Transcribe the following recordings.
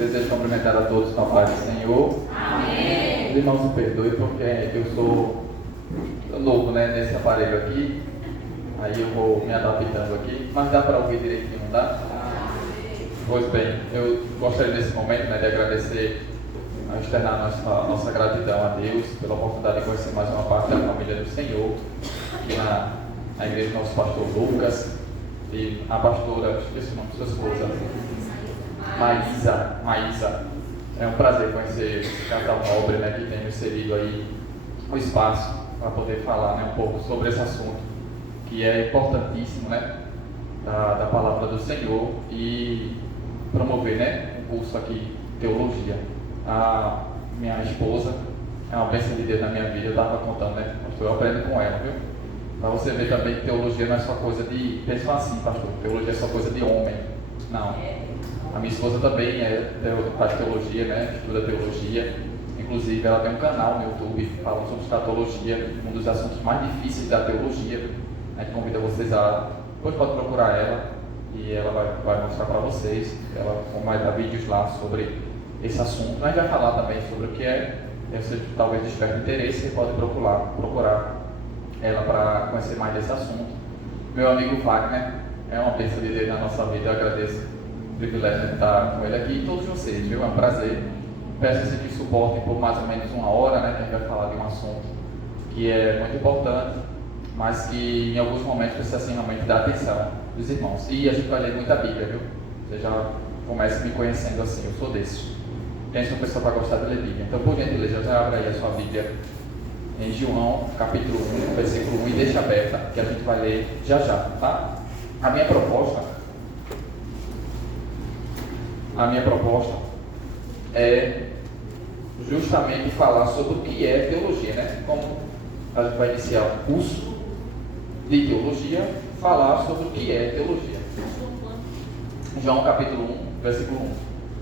Desejo cumprimentar a todos com a paz do Senhor. Amém. Os irmãos me perdoem porque eu sou novo, né, nesse aparelho aqui. Aí eu vou me adaptando aqui, mas dá para ouvir direitinho, não dá? Pois bem, eu gostaria nesse momento, né, de agradecer, externar nossa gratidão a Deus pela oportunidade de conhecer mais uma parte da família do Senhor, aqui na igreja do nosso pastor Lucas e a pastora, esqueci o nome de sua esposa, Maísa. É um prazer conhecer esse casal nobre, né, que tem inserido aí o espaço para poder falar, né, um pouco sobre esse assunto que é importantíssimo, né, da palavra do Senhor e promover, né, um curso aqui, teologia. A minha esposa é uma bênção de Deus na minha vida, eu estava contando, né, pastor, eu aprendo com ela, viu? Para você ver também que teologia não é só coisa de, pensa assim, pastor, teologia é só coisa de homem, não. A minha esposa também faz teologia, né, estuda teologia, inclusive ela tem um canal no YouTube falando sobre escatologia, um dos assuntos mais difíceis da teologia. A gente convida vocês depois pode procurar ela e ela vai mostrar para vocês, ela vai dar vídeos lá sobre esse assunto. Nós vamos falar também sobre o que é, você talvez desperte interesse e pode procurar ela para conhecer mais desse assunto. Meu amigo Wagner é uma bênção de Deus na nossa vida, eu agradeço o privilégio de estar com ele aqui e todos vocês, viu? É um prazer. Peço que suportem por mais ou menos uma hora, né, que a gente vai falar de um assunto que é muito importante, mas que em alguns momentos precisa assim, realmente dar atenção dos irmãos. E a gente vai ler muita Bíblia, viu? Você já começa me conhecendo assim, eu sou desses. Pensa uma pessoa para gostar de ler Bíblia. Então, por gentileza, já abra aí a sua Bíblia em João, capítulo 1, versículo 1, e deixa aberta, que a gente vai ler já, tá? A minha proposta é justamente falar sobre o que é teologia, né? Como a gente vai iniciar um curso de teologia, falar sobre o que é teologia. João capítulo 1, versículo 1.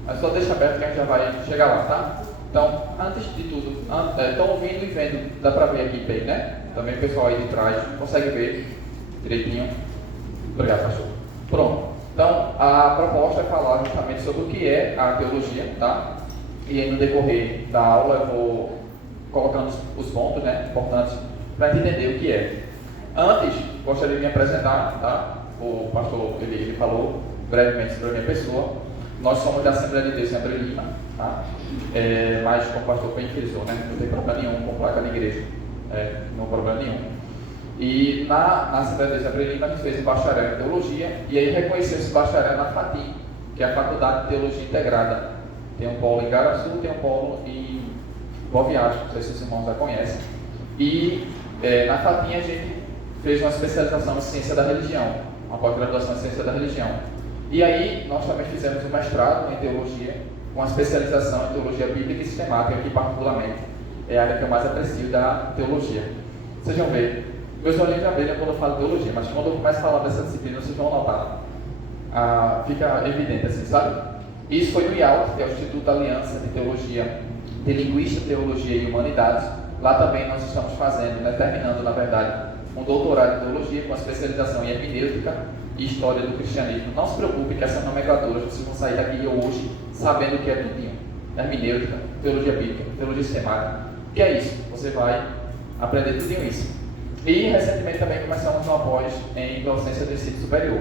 Mas só deixa aberto que a gente já vai chegar lá, tá? Então, antes de tudo, estão ouvindo e vendo, dá para ver aqui bem, né? Também o pessoal aí de trás consegue ver direitinho. Obrigado, pastor. Pronto. Então, a proposta é falar justamente sobre o que é a teologia, tá? E aí no decorrer da aula eu vou colocando os pontos, né, importantes para entender o que é. Antes, gostaria de me apresentar, tá? O pastor, ele falou brevemente sobre a minha pessoa. Nós somos da Assembleia de Deus em André Lima, tá? Mas como o pastor bem frisou, né, não tem problema nenhum com placa na igreja, não tem problema nenhum. E na Assembleia de Deus em André Lima a gente fez um bacharel em teologia e aí reconheceu esse bacharel na FATIM, que é a Faculdade de Teologia Integrada. Tem um polo em Garaçu, tem um polo em Boa Viagem, não sei se os irmãos já conhecem. E na FATIM a gente fez uma especialização em Ciência da Religião, uma pós-graduação em Ciência da Religião. E aí nós também fizemos um mestrado em Teologia, com uma especialização em Teologia Bíblica e Sistemática, que particularmente é a área que eu mais aprecio da Teologia. Vocês vão ver, meus olhinhos já brilham quando eu falo Teologia, mas quando eu começo a falar dessa disciplina, vocês vão notar. Fica evidente assim, sabe? Isso foi no IAL, que é o Instituto da Aliança de Teologia, de Linguística, Teologia e Humanidades. Lá também nós estamos fazendo, né, terminando na verdade, um doutorado em Teologia com especialização em Hermenêutica e História do Cristianismo. Não se preocupe que essa nomenclatura, vocês vão sair daqui hoje sabendo o que é tudinho. Hermenêutica, Teologia Bíblica, Teologia Sistemática. O que é isso? Você vai aprender tudinho isso. E recentemente também começamos uma pós em docência do ensino superior.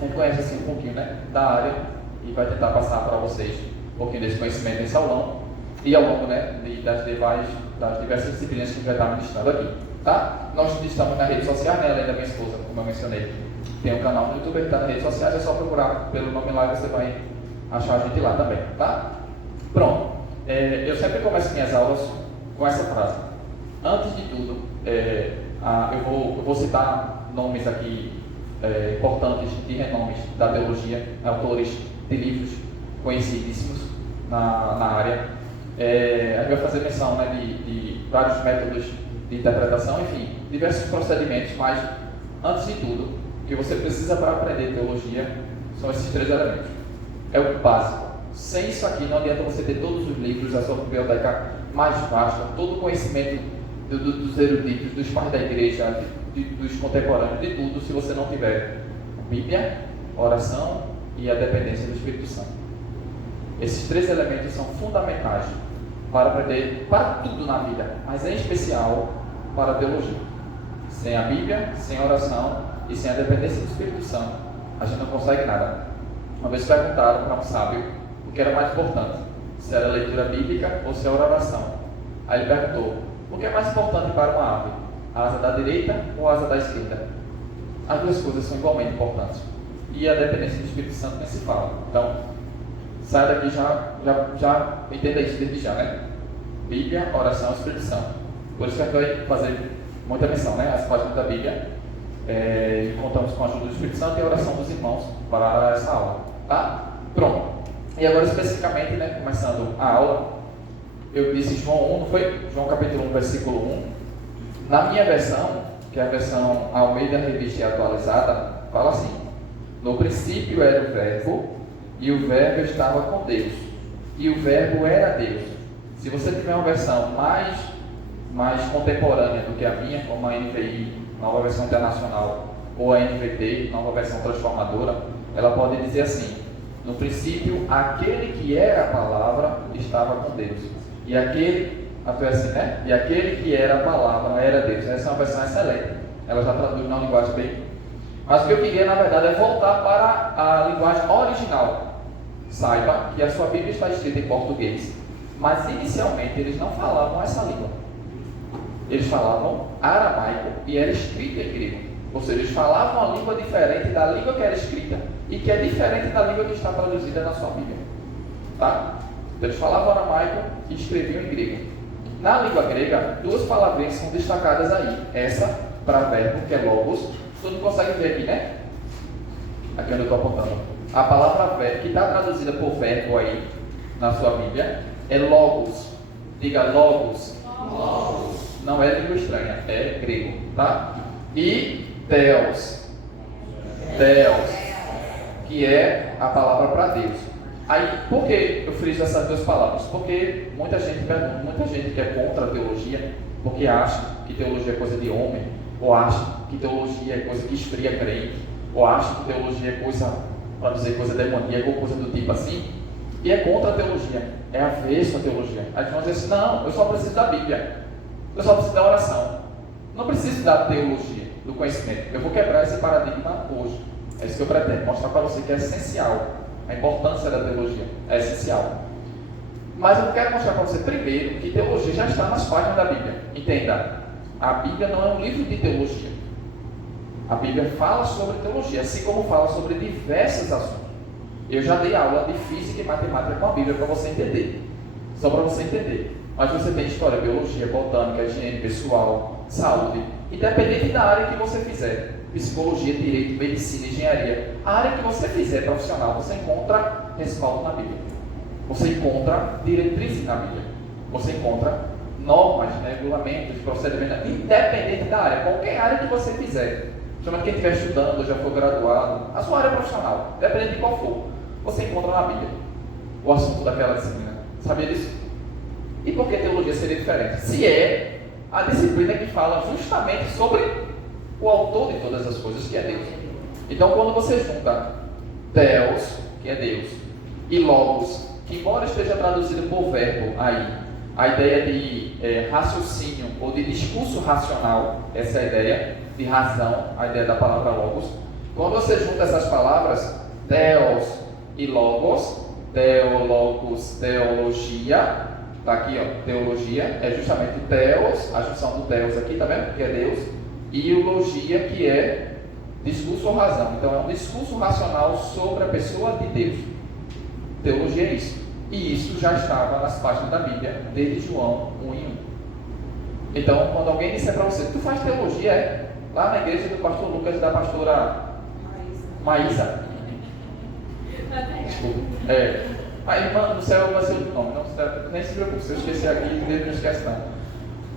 A gente conhece assim um pouquinho, né, da área e vai tentar passar para vocês um pouquinho desse conhecimento nesse aulão e ao longo, né, das diversas disciplinas que a gente vai estar ministrando aqui, tá? Nós estamos nas redes sociais, né, além da minha esposa, como eu mencionei, tem um canal no YouTube que está nas redes sociais, é só procurar pelo nome lá e você vai achar a gente lá também, tá? Pronto, eu sempre começo minhas aulas com essa frase. Antes de tudo, eu vou citar nomes aqui importantes de renomes da teologia, autores de livros conhecidíssimos na área. A gente vai fazer menção, né, de vários métodos de interpretação, enfim, diversos procedimentos, mas antes de tudo, o que você precisa para aprender teologia são esses 3 elementos. É o básico. Sem isso aqui não adianta você ter todos os livros, a sua biblioteca mais vasta, todo o conhecimento dos eruditos, dos pais da igreja, dos contemporâneos, de tudo, se você não tiver Bíblia, oração e a dependência do Espírito Santo. Esses 3 elementos são fundamentais para aprender para tudo na vida, mas em especial para a teologia. Sem a Bíblia, sem a oração e sem a dependência do Espírito Santo, a gente não consegue nada. Uma vez perguntaram para um sábio o que era mais importante, se era a leitura bíblica ou se era a oração. Aí ele perguntou: o que é mais importante para uma ave? A asa da direita ou a asa da esquerda? As 2 coisas são igualmente importantes. E a dependência do Espírito Santo nem se fala. Então, sai daqui já entenda isso desde já, né? Bíblia, oração e Espírito Santo. Por isso que a gente vai fazer muita menção, né? As páginas da Bíblia. E contamos com a ajuda do Espírito Santo e a oração dos irmãos para essa aula. Tá? Pronto. E agora especificamente, né? Começando a aula, eu disse João 1, não foi? João capítulo 1, versículo 1. Na minha versão, que é a versão Almeida Revista e Atualizada, fala assim: no princípio era o Verbo, e o Verbo estava com Deus, e o Verbo era Deus. Se você tiver uma versão mais contemporânea do que a minha, como a NVI, Nova Versão Internacional, ou a NVT, Nova Versão Transformadora, ela pode dizer assim: no princípio, aquele que era a palavra estava com Deus, e aquele, assim, né? E aquele que era a palavra era Deus. Essa é uma versão excelente, ela já traduz na linguagem bem. Mas o que eu queria, na verdade, é voltar para a linguagem original. Saiba que a sua Bíblia está escrita em português, mas inicialmente eles não falavam essa língua. Eles falavam aramaico e era escrita em grego. Ou seja, eles falavam uma língua diferente da língua que era escrita e que é diferente da língua que está traduzida na sua Bíblia. Tá? Então, eles falavam aramaico e escreviam em grego. Na língua grega, 2 palavrinhas são destacadas aí. Essa, para verbo, que é logos. Todo mundo consegue ver aqui, né? Aqui onde eu estou apontando. A palavra verbo, que está traduzida por verbo aí na sua Bíblia, é logos. Diga logos. Logos. Não é língua estranha, é grego, tá? E Theos. Theos, que é a palavra para Deus. Aí, por que eu friso essas 2 palavras? Porque muita gente pergunta, muita gente que é contra a teologia, porque acha que teologia é coisa de homem, ou acha que teologia é coisa que esfria crente, ou acha que teologia é coisa, para dizer coisa demoníaca ou coisa do tipo assim, e é contra a teologia, é avesso à teologia. Aí vão dizer assim: não, eu só preciso da Bíblia, eu só preciso da oração, não preciso da teologia, do conhecimento. Eu vou quebrar esse paradigma hoje. É isso que eu pretendo, mostrar para você que é essencial, a importância da teologia é essencial. Mas eu quero mostrar para você primeiro que teologia já está nas páginas da Bíblia. Entenda, a Bíblia não é um livro de teologia. A Bíblia fala sobre teologia, assim como fala sobre diversos assuntos. Eu já dei aula de física e matemática com a Bíblia para você entender. Só para você entender. Mas você tem história, biologia, botânica, higiene pessoal, saúde. Independente da área que você fizer, psicologia, direito, medicina, engenharia, a área que você fizer profissional, você encontra respaldo na Bíblia. Você encontra diretrizes na Bíblia. Você encontra normas, regulamentos, procedimentos, independente da área, qualquer área que você fizer. Principalmente quem estiver estudando, já for graduado, a sua área profissional, independente de qual for, você encontra na Bíblia o assunto daquela disciplina. Sabia disso? E por que teologia seria diferente? Se é a disciplina que fala justamente sobre o autor de todas as coisas, que é Deus. Então, quando você junta Theos, que é Deus, e Logos, que embora esteja traduzido por verbo aí, a ideia de raciocínio ou de discurso racional, essa é a ideia de razão, a ideia da palavra Logos. Quando você junta essas palavras, Theos e Logos, Teologos, teologia, está aqui, ó, teologia, é justamente Theos, a junção do Theos aqui, tá vendo? Que é Deus, e o logia, que é discurso ou razão. Então é um discurso racional sobre a pessoa de Deus. Teologia é isso. E isso já estava nas páginas da Bíblia, desde João 1 em 1. Então, quando alguém disser para você, tu faz teologia, lá na igreja do pastor Lucas e da pastora Maísa. Desculpa. A irmã do céu vai ser outro nome, não, nem se preocupe, se eu esquecer aqui, Deus não esquece não.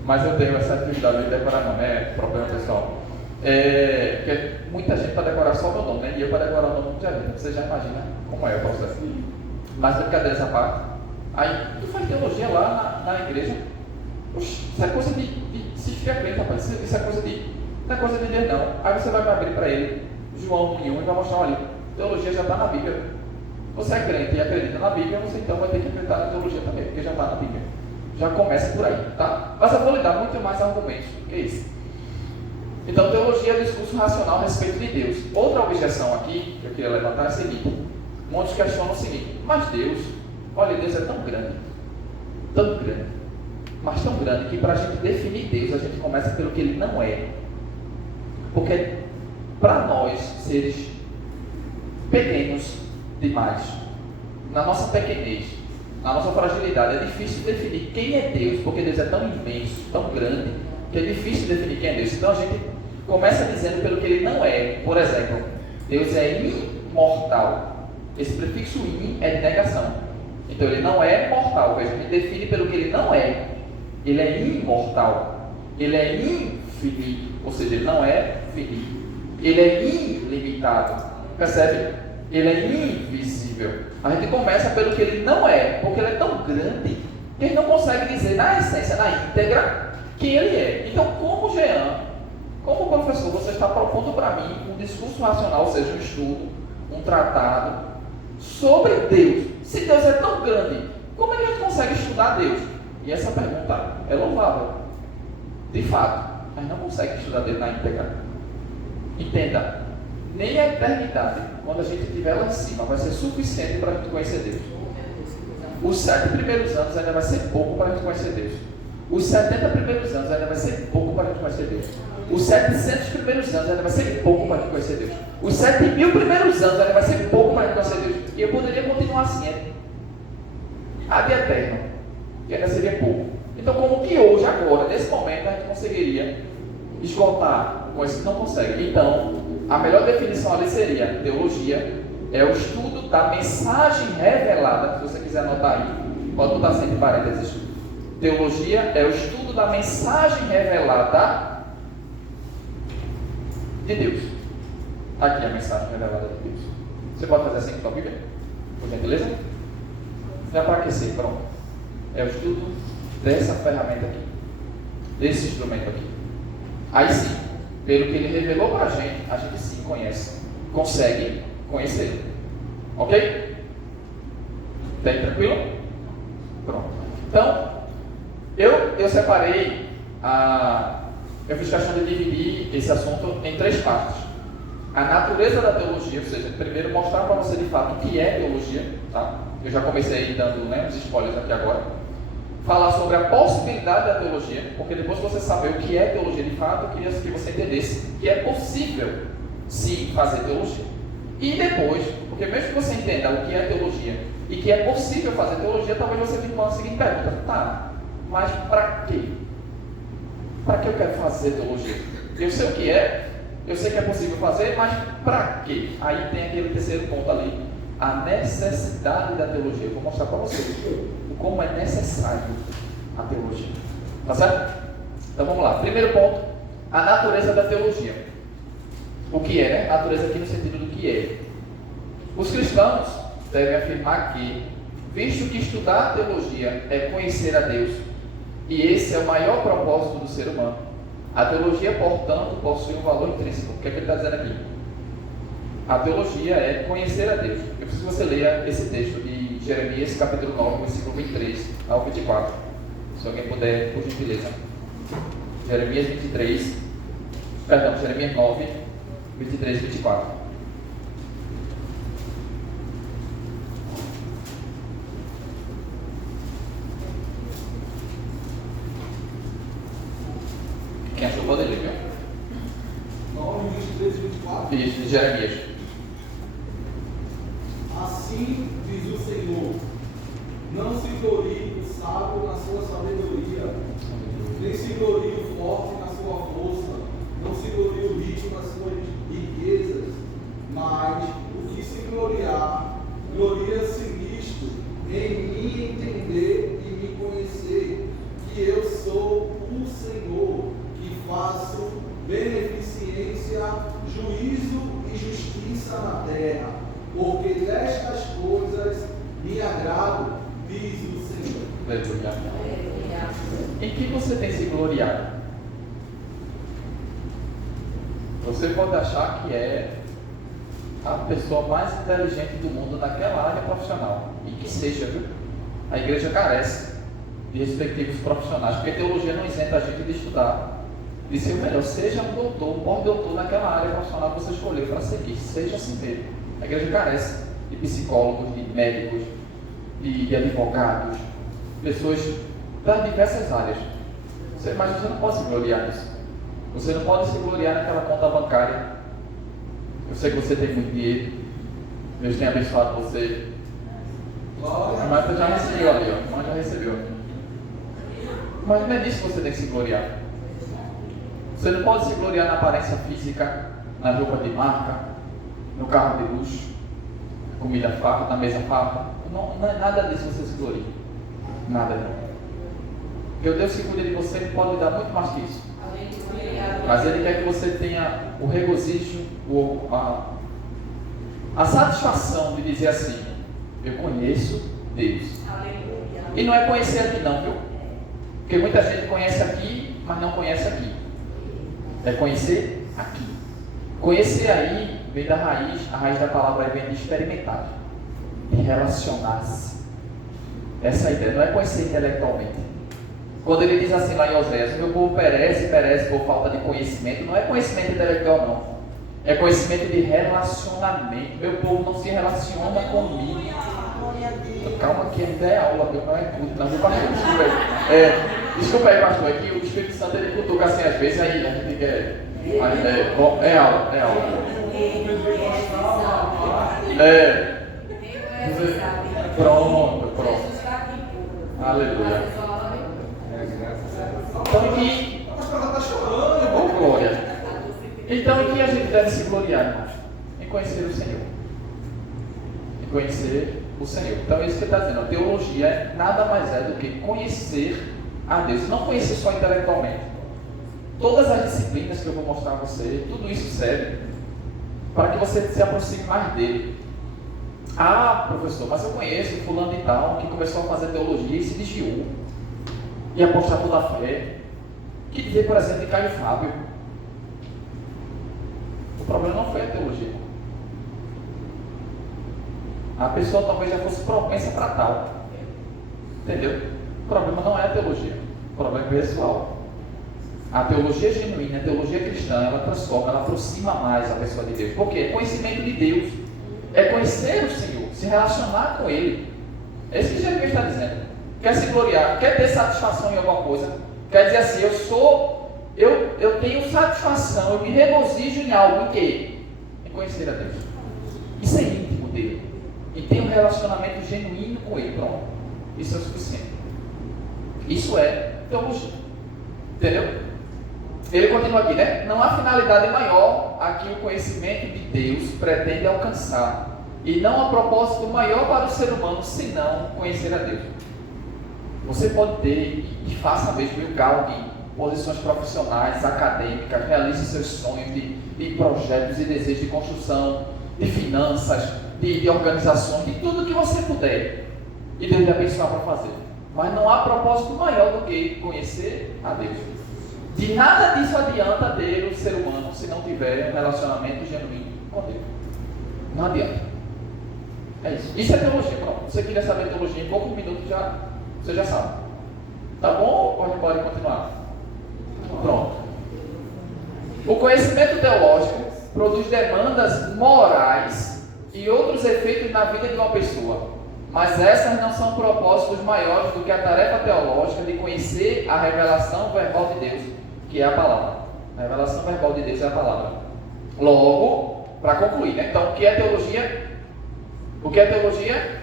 Mas eu tenho essa atividade de decorar nome, é problema pessoal. Porque muita gente para decorar só o meu nome, né? E eu para decorar o nome de alguém, você já imagina como é o processo. Mas brincadeira essa parte. Aí, tu faz teologia lá na igreja. Oxi, isso é coisa de se esfriar crente, rapaz. Isso é coisa não é coisa de Deus, não. Aí você vai abrir para ele João 1 e vai mostrar, olha, teologia já está na Bíblia. Você é crente e acredita na Bíblia, você então vai ter que acreditar na teologia também, porque já está na Bíblia. Já começa por aí, tá? Mas eu vou lhe dar muito mais argumentos do que isso. Então, teologia é o discurso racional a respeito de Deus. Outra objeção aqui, que eu queria levantar é a seguinte. Muitos questionam o seguinte: mas Deus, olha, Deus é tão grande, mas tão grande, que para a gente definir Deus, a gente começa pelo que Ele não é. Porque para nós, seres pequenos demais, na nossa pequenez, na nossa fragilidade, é difícil definir quem é Deus, porque Deus é tão imenso, tão grande, que é difícil definir quem é Deus. Então a gente começa dizendo pelo que Ele não é. Por exemplo, Deus é imortal. Esse prefixo im é de negação. Então Ele não é mortal. Veja, a gente define pelo que Ele não é. Ele é imortal. Ele é infinito. Ou seja, Ele não é finito. Ele é ilimitado. Percebe? Ele é invisível. A gente começa pelo que Ele não é, porque Ele é tão grande que Ele não consegue dizer na essência, na íntegra, quem Ele é. Então, como Jean, como professor, você está propondo para mim um discurso racional, ou seja, um estudo, um tratado sobre Deus. Se Deus é tão grande, como é que a gente consegue estudar Deus? E essa pergunta é louvável. De fato, a gente não consegue estudar Deus na íntegra. Entenda, nem a eternidade, quando a gente estiver lá em cima, vai ser suficiente para a gente conhecer Deus. Os 7 primeiros anos ainda vai ser pouco para a gente conhecer Deus. Os 70 primeiros anos ainda vai ser pouco para a gente conhecer Deus. Os 700 primeiros anos ainda vai ser pouco para a gente conhecer Deus. Os 7.000 primeiros anos ainda vai ser pouco para a gente conhecer Deus. E eu poderia continuar assim, ad eterno, que ainda seria pouco. Então, como que hoje, agora, nesse momento, a gente conseguiria esgotar com isso que não consegue? Então, a melhor definição ali seria: teologia é o estudo da mensagem revelada. Se você quiser anotar aí, pode botar sempre parênteses. Teologia é o estudo da mensagem revelada de Deus. Aqui a mensagem revelada de Deus. Você pode fazer assim com a sua Bíblia? Por gentileza? Já para aquecer, pronto. É o estudo dessa ferramenta aqui, desse instrumento aqui. Aí sim, pelo que ele revelou para a gente sim conhece, consegue conhecer. Ok? Bem tranquilo? Pronto. Então, eu separei, eu fiz questão de dividir esse assunto em 3 partes. A natureza da teologia, ou seja, primeiro mostrar para você de fato o que é teologia, tá? Eu já comecei dando uns spoilers aqui agora. Falar sobre a possibilidade da teologia, porque depois que você saber o que é teologia de fato, eu queria que você entendesse que é possível sim fazer teologia. E depois, porque mesmo que você entenda o que é teologia e que é possível fazer teologia, talvez você fique com a seguinte pergunta: tá, mas para quê? Para que eu quero fazer teologia? Eu sei o que é, eu sei que é possível fazer, mas para quê? Aí tem aquele terceiro ponto ali, a necessidade da teologia. Eu vou mostrar para vocês como é necessário a teologia. Tá certo? Então vamos lá. Primeiro ponto, a natureza da teologia. O que é, né? Natureza aqui no sentido do que é. Os cristãos devem afirmar que, visto que estudar a teologia é conhecer a Deus, e esse é o maior propósito do ser humano, a teologia, portanto, possui um valor intrínseco. O que é que ele está dizendo aqui? A teologia é conhecer a Deus. Eu preciso que você leia esse texto de Jeremias, capítulo 9, versículo 23 ao 24. Se alguém puder, por gentileza. Jeremias 9, 23 e 24. Quem achou pode ler, viu? 9, 23 e 24. Isso, de Jeremias. Assim diz o Senhor: não se glorie o sábio na sua sabedoria, nem se glorie o forte na sua força, não se glorie o rico nas suas riquezas, mas o que se gloriar, gloria-se nisto, em me entender e me conhecer, que eu sou o Senhor, que faço beneficência, juízo e justiça na terra. Porque destas coisas me agrado, diz o Senhor. Aleluia. Em que você tem se gloriado? Você pode achar que é a pessoa mais inteligente do mundo naquela área profissional. E que seja, viu? A igreja carece de respectivos profissionais, porque teologia não isenta a gente de estudar. De ser o melhor, seja um doutor, um pós-doutor naquela área profissional que você escolheu para seguir, seja assim mesmo. A igreja carece de psicólogos, de médicos, de advogados, pessoas das diversas áreas. Mas você não pode se gloriar nisso. Você não pode se gloriar naquela conta bancária. Eu sei que você tem muito dinheiro, Deus tem abençoado você. Mas você já recebeu ali, ó. Mas já recebeu. Mas não é disso que você tem que se gloriar. Você não pode se gloriar na aparência física, na roupa de marca, no carro de luxo, comida farta, na mesa farta. Não é nada disso que você se gloria. Nada não. Porque o Deus que cuida de você, Ele pode lhe dar muito mais que isso. Mas Ele quer que você tenha o regozijo, a satisfação de dizer assim: eu conheço Deus. E não é conhecer aqui não, viu? Porque muita gente conhece aqui, mas não conhece aqui. É conhecer aqui. Conhecer aí vem da raiz, a raiz da palavra vem de experimentar, de relacionar-se. Essa é a ideia, não é conhecer intelectualmente. Quando ele diz assim lá em Oséias: meu povo perece por falta de conhecimento, não é conhecimento intelectual não, é conhecimento de relacionamento. Meu povo não se relaciona comigo. Calma que ainda é aula, não é culto, não, meu pastor, desculpa aí. Desculpa aí, pastor, é que o Espírito Santo ele cutuca assim às vezes, aí a gente quer. É aula. Pronto. Aleluia. Então aqui. Oh, glória. Então aqui a gente deve se gloriar, irmãos, em conhecer o Senhor. Em conhecer o Senhor. Então é isso que ele está dizendo. A teologia nada mais é do que conhecer a Deus. Não conhecer só intelectualmente. Todas as disciplinas que eu vou mostrar a você, tudo isso serve para que você se aproxime mais dele. Ah, professor, mas eu conheço fulano e tal, que começou a fazer teologia e se desviou. E apostar toda a fé. Que dizer, por exemplo, de Caio Fábio. O problema não foi a teologia. A pessoa talvez já fosse propensa para tal. Entendeu? O problema não é a teologia. O problema é pessoal. A teologia genuína, a teologia cristã, ela transforma, ela aproxima mais a pessoa de Deus. Por quê? É conhecimento de Deus. É conhecer o Senhor, se relacionar com Ele. É isso que Jesus está dizendo. Quer se gloriar, quer ter satisfação em alguma coisa, quer dizer assim: eu tenho satisfação, eu me regozijo em algo, em quê? Em conhecer a Deus. Isso é íntimo dele. E tem um relacionamento genuíno com Ele. Pronto. Isso é o suficiente. Isso é teologia. Entendeu? Ele continua aqui, né? Não há finalidade maior a que o conhecimento de Deus pretende alcançar. E não há propósito maior para o ser humano senão conhecer a Deus. Você pode ter, e faça mesmo, galgue posições profissionais, acadêmicas, realize seus sonhos de projetos e desejos de construção, de finanças, de organizações, de tudo que você puder. E Deus lhe abençoar para fazer. Mas não há propósito maior do que conhecer a Deus. De nada disso adianta ter o ser humano se não tiver um relacionamento genuíno com Deus. Não adianta. É isso. Isso é teologia. Pronto. Você queria saber teologia em poucos minutos, você já sabe. Tá bom? Ou pode continuar? Pronto. O conhecimento teológico produz demandas morais e outros efeitos na vida de uma pessoa. Mas essas não são propósitos maiores do que a tarefa teológica de conhecer a revelação verbal de Deus, que é a palavra. A revelação verbal de Deus é a palavra. Logo, para concluir, né? Então, o que é teologia? O que é teologia?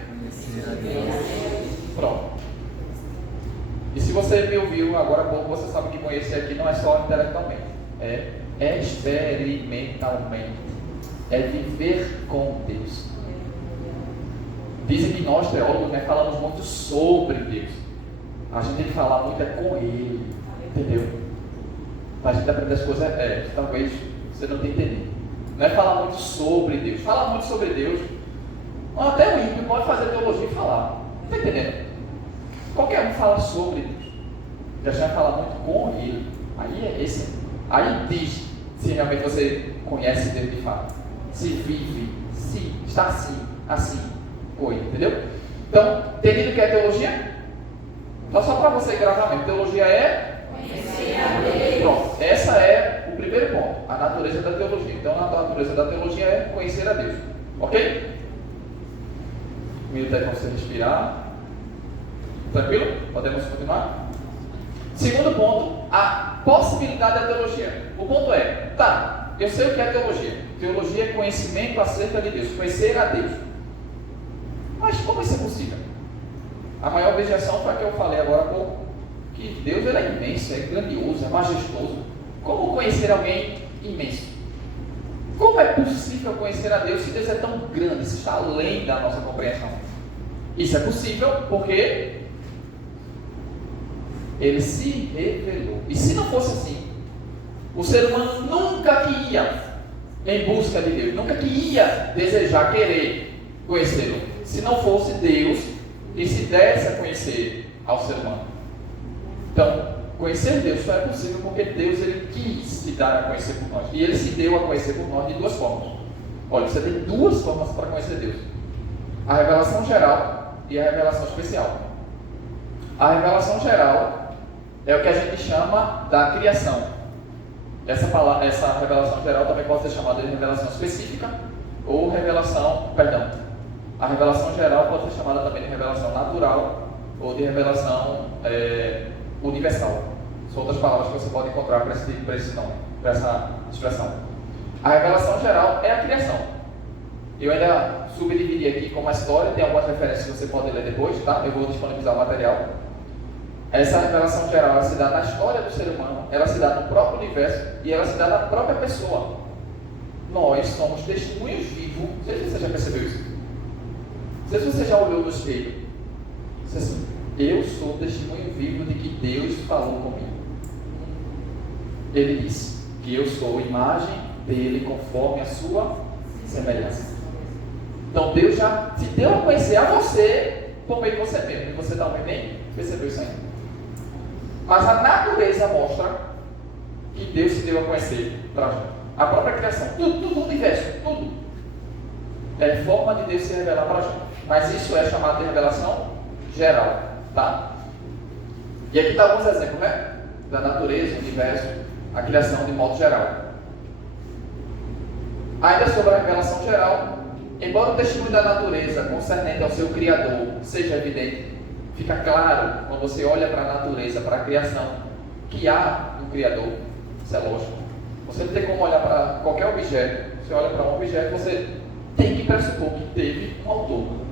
Pronto. E se você me ouviu agora há pouco, você sabe que conhecer aqui não é só intelectualmente, é experimentalmente. É viver com Deus. Dizem que nós, teólogos, né, falamos muito sobre Deus. A gente tem que falar muito com Ele. Entendeu? Para a gente aprender as coisas, talvez você não tenha entendido. Não é falar muito sobre Deus. Falar muito sobre Deus, até o ímpio pode fazer teologia e falar. Não está entendendo? Qualquer um fala sobre Deus. Já vai falar muito com Ele. Aí diz se realmente você conhece Deus de fato. Se vive se, está assim, foi, entendeu? Então, entendido o que é teologia? Então, só para você gravar mesmo, teologia é? Conhecer a Deus. Pronto, essa é o primeiro ponto, a natureza da teologia. Então, a natureza da teologia é conhecer a Deus, ok? Um minuto aí para você respirar. Tranquilo? Podemos continuar? Segundo ponto, a possibilidade da teologia. O ponto é, tá, eu sei o que é teologia. Teologia é conhecimento acerca de Deus, conhecer a Deus. Mas como isso é possível? A maior objeção foi a que eu falei agora há pouco, que Deus ele é imenso, é grandioso, é majestoso. Como conhecer alguém imenso? Como é possível conhecer a Deus se Deus é tão grande, se está além da nossa compreensão? Isso é possível porque Ele se revelou. E se não fosse assim, o ser humano nunca que ia em busca de Deus, nunca que ia desejar, querer conhecê-lo, se não fosse Deus que se desse a conhecer ao ser humano. Então, conhecer Deus só é possível porque Deus ele quis se dar a conhecer por nós. E Ele se deu a conhecer por nós de duas formas. Olha, você tem duas formas para conhecer Deus: a revelação geral e a revelação especial. A revelação geral é o que a gente chama da criação. Essa revelação geral também pode ser chamada de revelação específica ou a revelação geral pode ser chamada também de revelação natural ou de revelação universal. São outras palavras que você pode encontrar para esse nome, para essa expressão. A revelação geral é a criação. Eu ainda subdividi aqui como a história, tem algumas referências que você pode ler depois, tá? Eu vou disponibilizar o material. Essa revelação geral, ela se dá na história do ser humano, ela se dá no próprio universo e ela se dá na própria pessoa. Nós somos testemunhos vivos. Não sei se você já percebeu isso. Não sei se você já olhou no espelho. Eu sou testemunho vivo de que Deus falou comigo. Ele disse que eu sou imagem dele conforme a sua semelhança. Então Deus já te deu a conhecer a você por meio de você mesmo. E você talvez nem percebeu isso ainda. Mas a natureza mostra que Deus se deu a conhecer para a gente. A própria criação, tudo o universo, tudo é forma de Deus se revelar para a gente. Mas isso é chamado de revelação geral, tá? E aqui está alguns exemplos, né? Da natureza, o universo, a criação de modo geral. Ainda sobre a revelação geral, embora o testemunho da natureza concernente ao seu Criador seja evidente, fica claro quando você olha para a natureza, para a criação, que há um Criador. Isso é lógico. Você não tem como olhar para qualquer objeto. Você olha para um objeto, você tem que pressupor que teve um autor.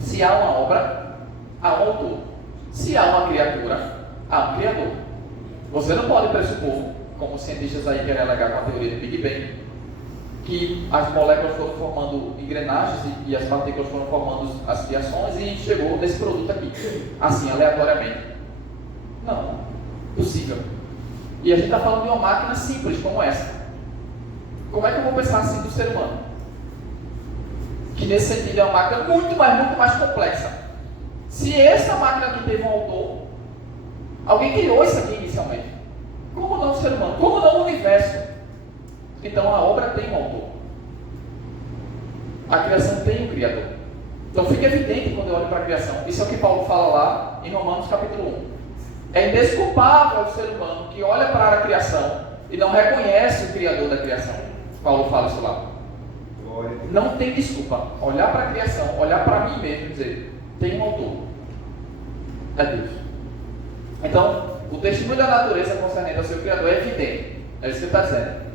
Se há uma obra, há um autor. Se há uma criatura, há um Criador. Você não pode pressupor, como os cientistas aí querem alegar com a teoria do Big Bang, que as moléculas foram formando engrenagens e as partículas foram formando as fiações e chegou nesse produto aqui, assim, aleatoriamente. Não, possível. E a gente está falando de uma máquina simples como essa. Como é que eu vou pensar assim do ser humano? Que nesse sentido é uma máquina muito mais complexa. Se essa máquina aqui teve um autor, alguém criou isso aqui inicialmente. Como não o ser humano? Como não o universo? Então a obra tem um autor. A criação tem um Criador. Então fica evidente quando eu olho para a criação. Isso é o que Paulo fala lá em Romanos capítulo 1. É indesculpável o ser humano que olha para a criação e não reconhece o Criador da criação. Paulo fala isso lá. Não tem desculpa. Olhar para a criação, olhar para mim mesmo e dizer, tem um autor. É Deus. Então, o testemunho da natureza concernente ao seu Criador é evidente. É isso que ele está dizendo.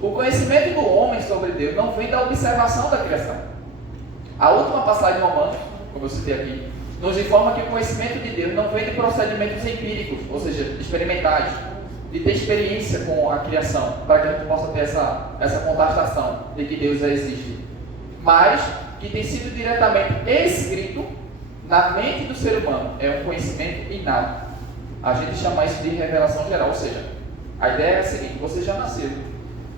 O conhecimento do homem sobre Deus não vem da observação da criação. A última passagem de Romanos, como eu citei aqui, nos informa que o conhecimento de Deus não vem de procedimentos empíricos, ou seja, experimentais, de ter experiência com a criação, para que a gente possa ter essa contestação de que Deus já existe, mas que tem sido diretamente escrito na mente do ser humano. É um conhecimento inato. A gente chama isso de revelação geral, ou seja, a ideia é a seguinte: você já nasceu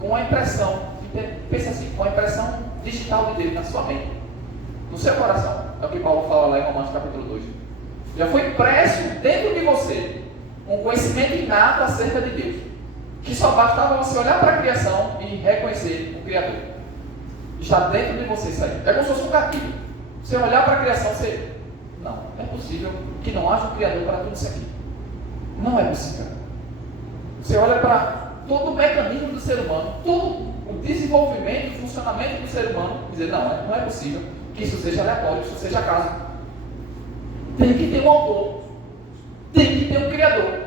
com a impressão, pensa assim, com a impressão digital de Deus na sua mente, no seu coração. É o que Paulo fala lá em Romanos capítulo 2. Já foi impresso dentro de você um conhecimento inato acerca de Deus. que só bastava você olhar para a criação e reconhecer o Criador. Está dentro de você isso aí. É como se fosse um gatilho. Você olhar para a criação, você... Não, é possível que não haja um Criador para tudo isso aqui. Não é possível. Você olha para todo o mecanismo do ser humano, todo o desenvolvimento, o funcionamento do ser humano, e dizer, não é possível que isso seja aleatório, isso seja acaso. Tem que ter um autor. Tem que ter um Criador.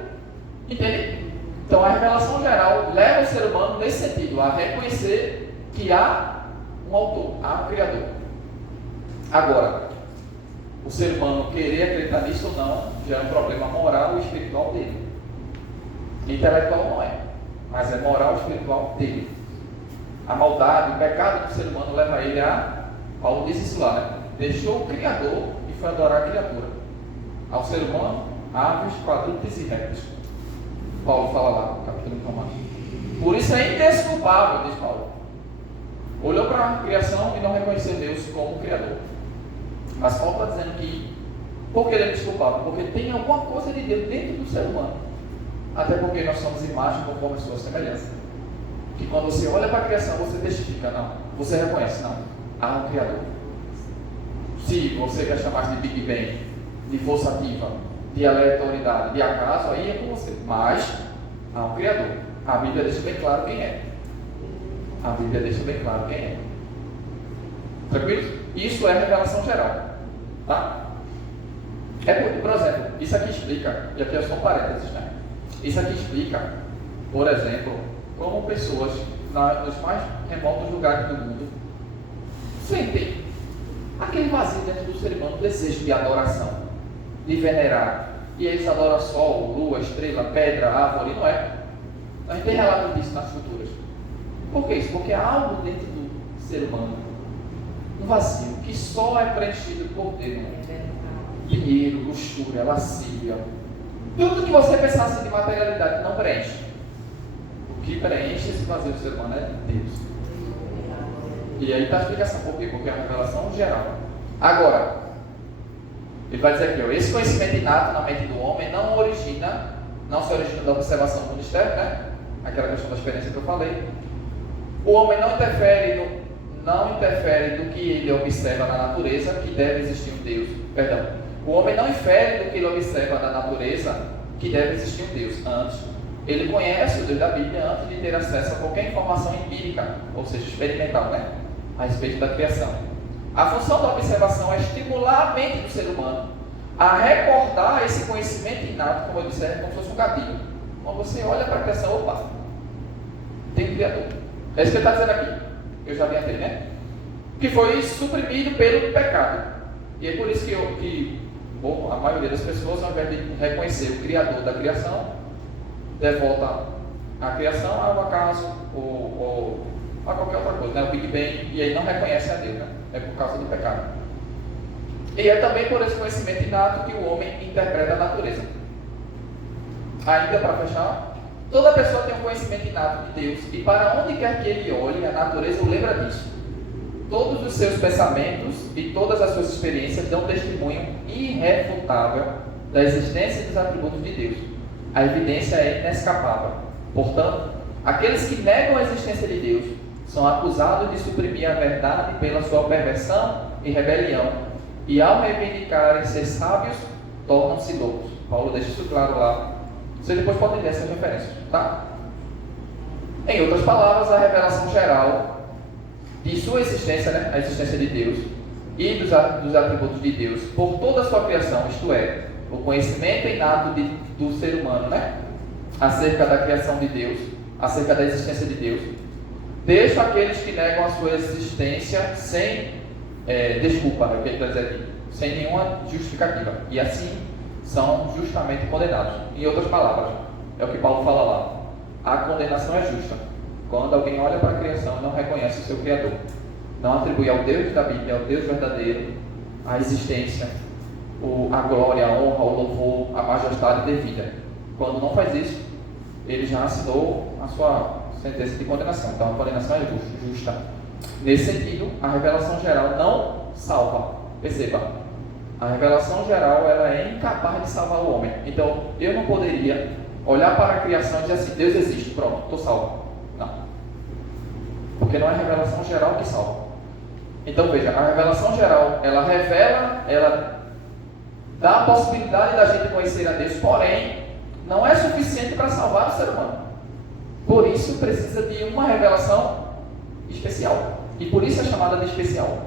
Entende? Então a revelação geral leva o ser humano nesse sentido, a reconhecer que há um autor, há um Criador. Agora, o ser humano querer acreditar nisso ou não, já é um problema moral e espiritual dele. Intelectual não é, mas é moral e espiritual dele. A maldade, o pecado do ser humano leva ele a, Paulo diz isso lá, né? Deixou o Criador e foi adorar a criatura. Ao ser humano, aves, quadrúpedes e répteis. Paulo fala lá no capítulo 1. Por isso é indesculpável, diz Paulo. Olhou para a criação e não reconheceu Deus como Criador. Mas Paulo está dizendo que, por que ele é desculpável? Porque tem alguma coisa de Deus dentro do ser humano. Até porque nós somos imagem conforme a sua semelhança. Que quando você olha para a criação, você testifica, não. Você reconhece, não. Há um Criador. Se você quer chamar de Big Bang, de força ativa, de aleatoriedade, de acaso, aí é com você. Mas há um Criador. A Bíblia deixa bem claro quem é. A Bíblia deixa bem claro quem é. Tranquilo? Isso é revelação geral. Tá? Por exemplo, isso aqui explica, e aqui é só um parênteses, né? Isso aqui explica, por exemplo, como pessoas nos mais remotos lugares do mundo sentem aquele vazio dentro do ser humano, desejo de adoração, de venerar. E eles adoram sol, lua, estrela, pedra, árvore, não é? A gente tem relato disso nas culturas. Por que isso? Porque há algo dentro do ser humano, um vazio, que só é preenchido por Deus. Dinheiro, luxúria, lascívia. Tudo que você pensasse de materialidade não preenche. O que preenche esse vazio do ser humano é Deus. E aí está a explicação. Por quê? Porque é uma revelação geral. Agora, ele vai dizer aqui, ó, esse conhecimento inato na mente do homem não se origina da observação do ministério, né? Aquela questão da experiência que eu falei. O homem não interfere do que ele observa na natureza, que deve existir um Deus. Perdão. O homem não infere do que ele observa na natureza, que deve existir um Deus. Antes, ele conhece o Deus da Bíblia antes de ter acesso a qualquer informação empírica, ou seja, experimental, né? A respeito da criação. A função da observação é estimular a mente do ser humano a recordar esse conhecimento inato, como eu disse, como se fosse um gatilho. Quando você olha para a criação, opa, tem um Criador. É isso que ele está dizendo aqui. Eu já adiantei, né? Que foi suprimido pelo pecado. E é por isso que a maioria das pessoas, ao invés de reconhecer o Criador da criação, devota a criação ao acaso ou a qualquer outra coisa, né? O Big Bang, e aí não reconhece a Deus, né? É por causa do pecado. E é também por esse conhecimento inato que o homem interpreta a natureza. Ainda para fechar, toda pessoa tem um conhecimento inato de Deus, e para onde quer que ele olhe, a natureza o lembra disso. Todos os seus pensamentos e todas as suas experiências dão testemunho irrefutável da existência dos atributos de Deus. A evidência é inescapável. Portanto, aqueles que negam a existência de Deus são acusados de suprimir a verdade pela sua perversão e rebelião, e ao reivindicarem ser sábios, tornam-se loucos. Paulo deixa isso claro lá. Você depois pode ler essas referências, tá? Em outras palavras, a revelação geral de sua existência, né, a existência de Deus, e dos atributos de Deus, por toda a sua criação, isto é, o conhecimento inato do ser humano, né, acerca da criação de Deus, acerca da existência de Deus, deixa aqueles que negam a sua existência sem desculpa, é o que ele está dizendo aqui, sem nenhuma justificativa, e assim são justamente condenados. Em outras palavras, é o que Paulo fala lá, a condenação é justa. Quando alguém olha para a criação e não reconhece o seu Criador, não atribui ao Deus da Bíblia, ao Deus verdadeiro, a existência, a glória, a honra, o louvor, a majestade devida. Quando não faz isso, ele já assinou a sua sentença de condenação. Então a condenação é justa. Nesse sentido, a revelação geral não salva. Perceba, a revelação geral ela é incapaz de salvar o homem. Então eu não poderia olhar para a criação e dizer assim, Deus existe, pronto, estou salvo. Não. Porque não é a revelação geral que salva. Então veja, a revelação geral, ela revela, ela dá a possibilidade da gente conhecer a Deus, porém, não é suficiente para salvar o ser humano. Por isso precisa de uma revelação especial. E por isso é chamada de especial.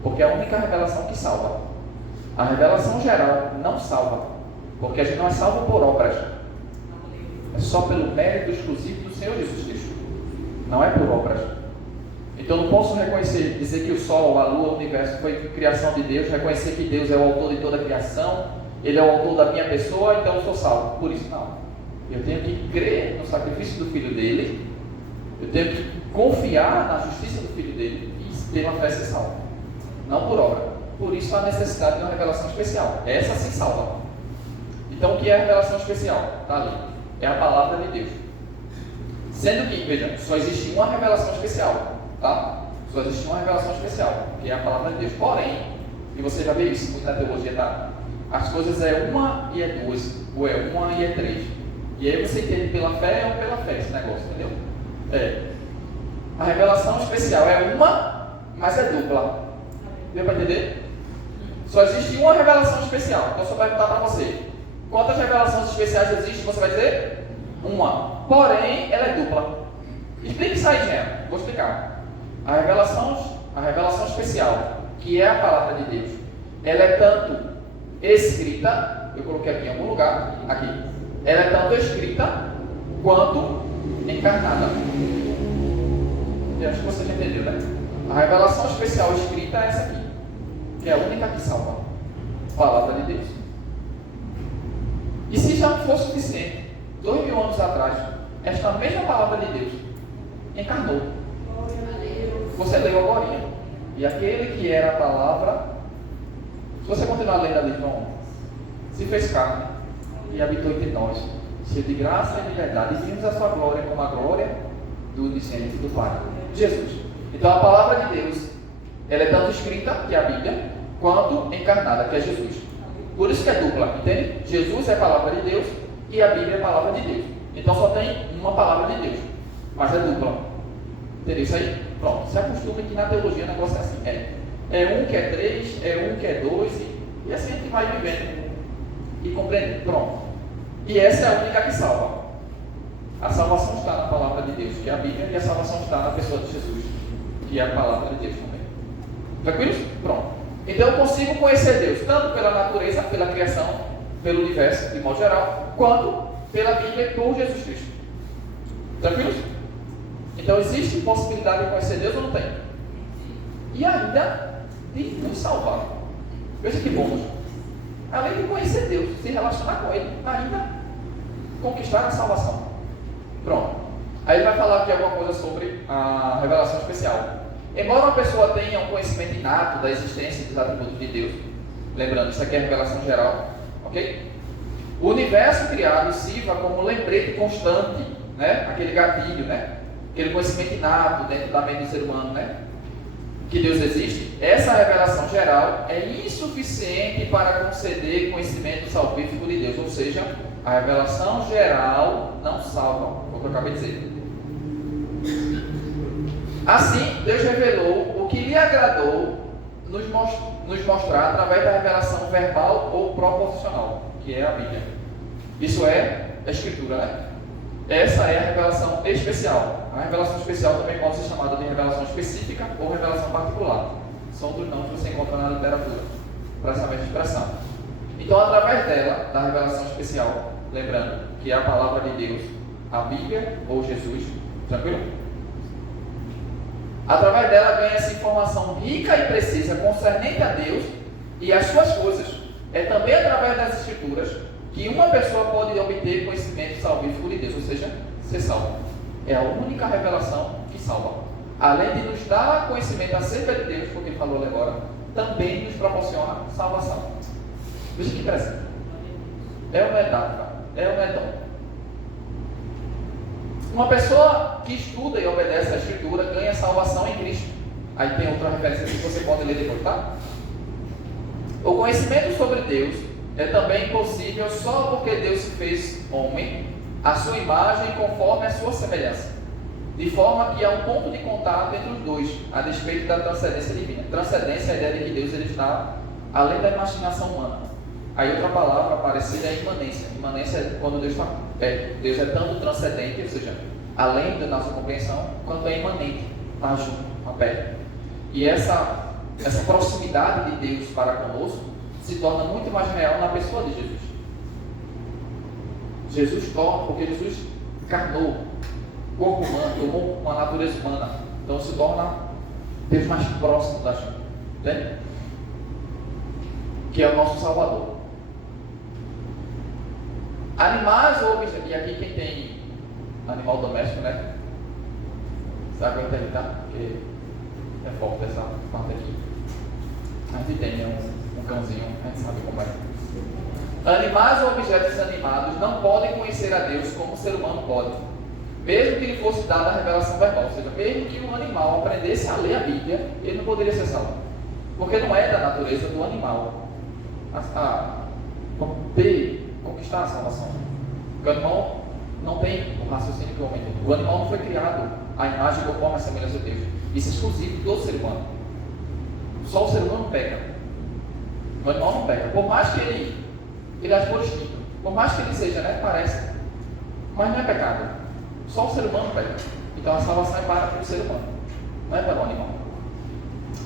Porque é a única revelação que salva. A revelação geral não salva. Porque a gente não é salvo por obras. É só pelo mérito exclusivo do Senhor Jesus Cristo. Não é por obras. Então eu não posso reconhecer, dizer que o Sol, a Lua, o Universo foi criação de Deus, reconhecer que Deus é o autor de toda a criação, Ele é o autor da minha pessoa, então eu sou salvo. Por isso não. Eu tenho que crer no sacrifício do Filho dele, eu tenho que confiar na justiça do Filho dele e pela fé ser salvo. Não por obra. Por isso a necessidade de uma revelação especial. Essa sim salva. Então o que é a revelação especial? Está ali. É a palavra de Deus. Sendo que, veja, só existe uma revelação especial. Tá? Só existe uma revelação especial, que é a palavra de Deus. Porém, e você já vê isso muito na teologia, tá? As coisas é uma e é duas, ou é uma e é três. E aí você entende pela fé ou pela fé esse negócio, entendeu? A revelação especial é uma, mas é dupla. Deu para entender? Só existe uma revelação especial. Então, se eu perguntar para você, quantas revelações especiais existem, você vai dizer? Uma. Porém, ela é dupla. Explique isso aí, Jean. Vou explicar. A revelação especial, que é a palavra de Deus, ela é tanto escrita, eu coloquei aqui em algum lugar, aqui, ela é tanto escrita quanto encarnada. Eu acho que você já entendeu, né? A revelação especial escrita é essa aqui, que é a única que salva. A palavra de Deus. E se já não for suficiente, 2000 anos atrás, esta mesma palavra de Deus encarnou. Você leu agora. E aquele que era a palavra, se você continuar lendo ali, João, se fez carne e habitou entre nós, cheio de graça e de verdade, e vimos a sua glória como a glória do discernente do Pai, Jesus. Então a palavra de Deus, ela é tanto escrita, que é a Bíblia, quanto encarnada, que é Jesus. Por isso que é dupla, entende? Jesus é a palavra de Deus e a Bíblia é a palavra de Deus. Então só tem uma palavra de Deus, mas é dupla. Entendeu isso aí? Pronto, se acostume que na teologia o negócio é assim. É um que é três, é um que é dois, e assim a gente vai vivendo e compreendendo. Pronto. E essa é a única que salva. A salvação está na palavra de Deus, que é a Bíblia, e a salvação está na pessoa de Jesus, que é a palavra de Deus também. Tranquilos? Pronto. Então eu consigo conhecer Deus, tanto pela natureza, pela criação, pelo universo, de modo geral, quanto pela Bíblia por Jesus Cristo. Tranquilos? Então existe possibilidade de conhecer Deus ou não tem? E ainda de nos salvar. Veja que bônus. Além de conhecer Deus, se relacionar com Ele, ainda conquistar a salvação. Pronto. Aí ele vai falar aqui alguma coisa sobre a revelação especial. Embora uma pessoa tenha um conhecimento inato da existência dos atributos de Deus, lembrando, isso aqui é a revelação geral, ok? O universo criado sirva como lembrete constante, né? Aquele gatilho, né? Aquele conhecimento inato dentro da mente do ser humano, né? Que Deus existe. Essa revelação geral é insuficiente para conceder conhecimento salvífico de Deus. Ou seja, a revelação geral não salva, como eu acabei de dizer. Assim, Deus revelou o que lhe agradou nos mostrar através da revelação verbal ou proposicional, que é a Bíblia. Isso é a Escritura, né? Essa é a revelação especial. A revelação especial também pode ser chamada de revelação específica ou revelação particular. São outros nomes que você encontra na literatura para essa mesma expressão. Então, através dela, da revelação especial, lembrando que é a palavra de Deus, a Bíblia ou Jesus, tranquilo? Através dela ganha-se informação rica e precisa concernente a Deus e as suas coisas. É também através das Escrituras que uma pessoa pode obter conhecimento salvífico de Deus, ou seja, ser salvo. É a única revelação que salva. Além de nos dar conhecimento acerca de Deus, como ele falou ali agora, também nos proporciona salvação. Veja que presente. É uma etapa, é um dom. Uma pessoa que estuda e obedece à Escritura ganha salvação em Cristo. Aí tem outra referência que você pode ler depois, tá? O conhecimento sobre Deus é também possível só porque Deus se fez homem a sua imagem conforme a sua semelhança, de forma que há um ponto de contato entre os dois, a despeito da transcendência divina. Transcendência é a ideia de que Deus ele está além da imaginação humana. Aí outra palavra parecida é imanência. Imanência é quando Deus é tanto transcendente, ou seja, além da nossa compreensão, quanto é imanente, está junto, a perto. E essa proximidade de Deus para conosco se torna muito mais real na pessoa de Jesus. Jesus torna, porque Jesus encarnou corpo humano, tomou uma natureza humana, então se torna Deus mais próximo da gente, né? Que é o nosso Salvador. Animais ou objetos, e aqui quem tem animal doméstico, né? Sabe o que eu vou tentar? Porque é forte essa parte aqui. A gente tem um cãozinho, a gente sabe como é. Animais ou objetos animados não podem conhecer a Deus como o ser humano pode, mesmo que lhe fosse dada a revelação verbal. Ou seja, mesmo que um animal aprendesse a ler a Bíblia, ele não poderia ser salvo, porque não é da natureza do animal conquistar a salvação. O animal não tem o raciocínio que o homem tem. O animal não foi criado à imagem conforme a semelhança de Deus. Isso é exclusivo do ser humano. Só o ser humano peca. O animal não peca. Por mais que ele age por instinto, por mais que ele seja, né, parece, mas não é pecado. Só o ser humano peca. Então a salvação é para o ser humano, não é para o animal.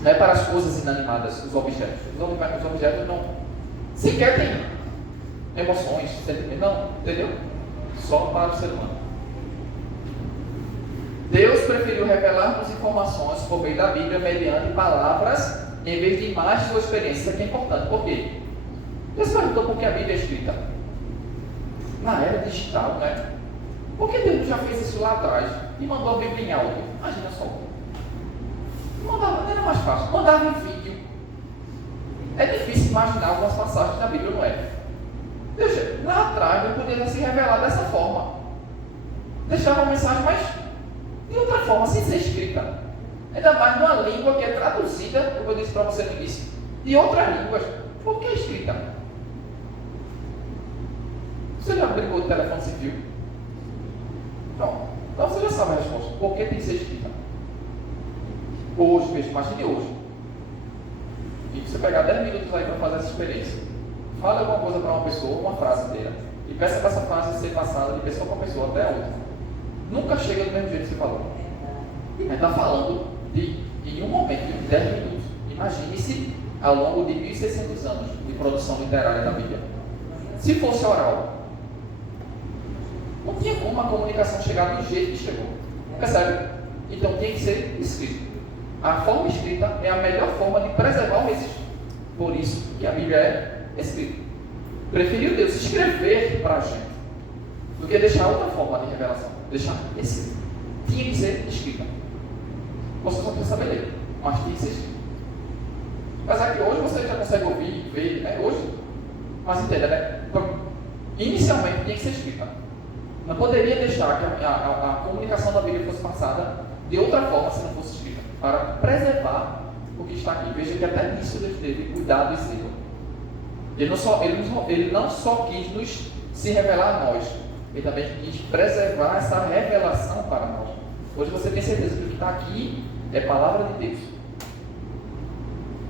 Não é para as coisas inanimadas, os objetos. Os objetos não sequer têm emoções, sentimentos, não, entendeu? Só para o ser humano. Deus preferiu revelar-nos informações por meio da Bíblia mediante palavras em vez de imagens ou experiências. Isso aqui é importante. Por quê? Deus perguntou por que a Bíblia é escrita na era digital, né? Por que Deus já fez isso lá atrás e mandou a Bíblia em áudio? Imagina só. Não era mais fácil. Mandava em vídeo. É difícil imaginar algumas passagens da Bíblia, não é? Deus, lá atrás, Deus poderia se revelar dessa forma. Deixava uma mensagem, mas de outra forma, sem ser escrita. Ainda mais numa língua que é traduzida, como eu disse para você no início, de outras línguas. Por que é escrita? Você já brincou de telefone sem fio? Não. Então você já sabe a resposta. Por que tem que ser escrita? Hoje mesmo, imagine hoje. E você pegar 10 minutos aí para fazer essa experiência. Fale alguma coisa para uma pessoa, uma frase inteira. E peça para essa frase ser passada de pessoa para pessoa até a outra. Nunca chega do mesmo jeito que você falou. A gente está falando em um momento, de 10 minutos. Imagine-se ao longo de 1.600 anos de produção literária da Bíblia. Se fosse oral, não tinha como a comunicação chegar do jeito que chegou. Percebe? Então tem que ser escrito. A forma escrita é a melhor forma de preservar o registro. Por isso que a Bíblia é escrita. Preferiu Deus escrever para a gente do que deixar outra forma de revelação. Deixar escrito. Tinha que ser escrita. Você só precisa saber ler, mas tinha que ser escrito. Apesar que hoje você já consegue ouvir, ver, né? Hoje, mas entenda, né? Então, inicialmente tinha que ser escrita. Não poderia deixar que a comunicação da Bíblia fosse passada de outra forma se não fosse escrita, para preservar o que está aqui. Veja que até nisso Deus teve cuidado e zelo. Ele não só quis se revelar a nós, ele também quis preservar essa revelação para nós. Hoje você tem certeza que o que está aqui é palavra de Deus.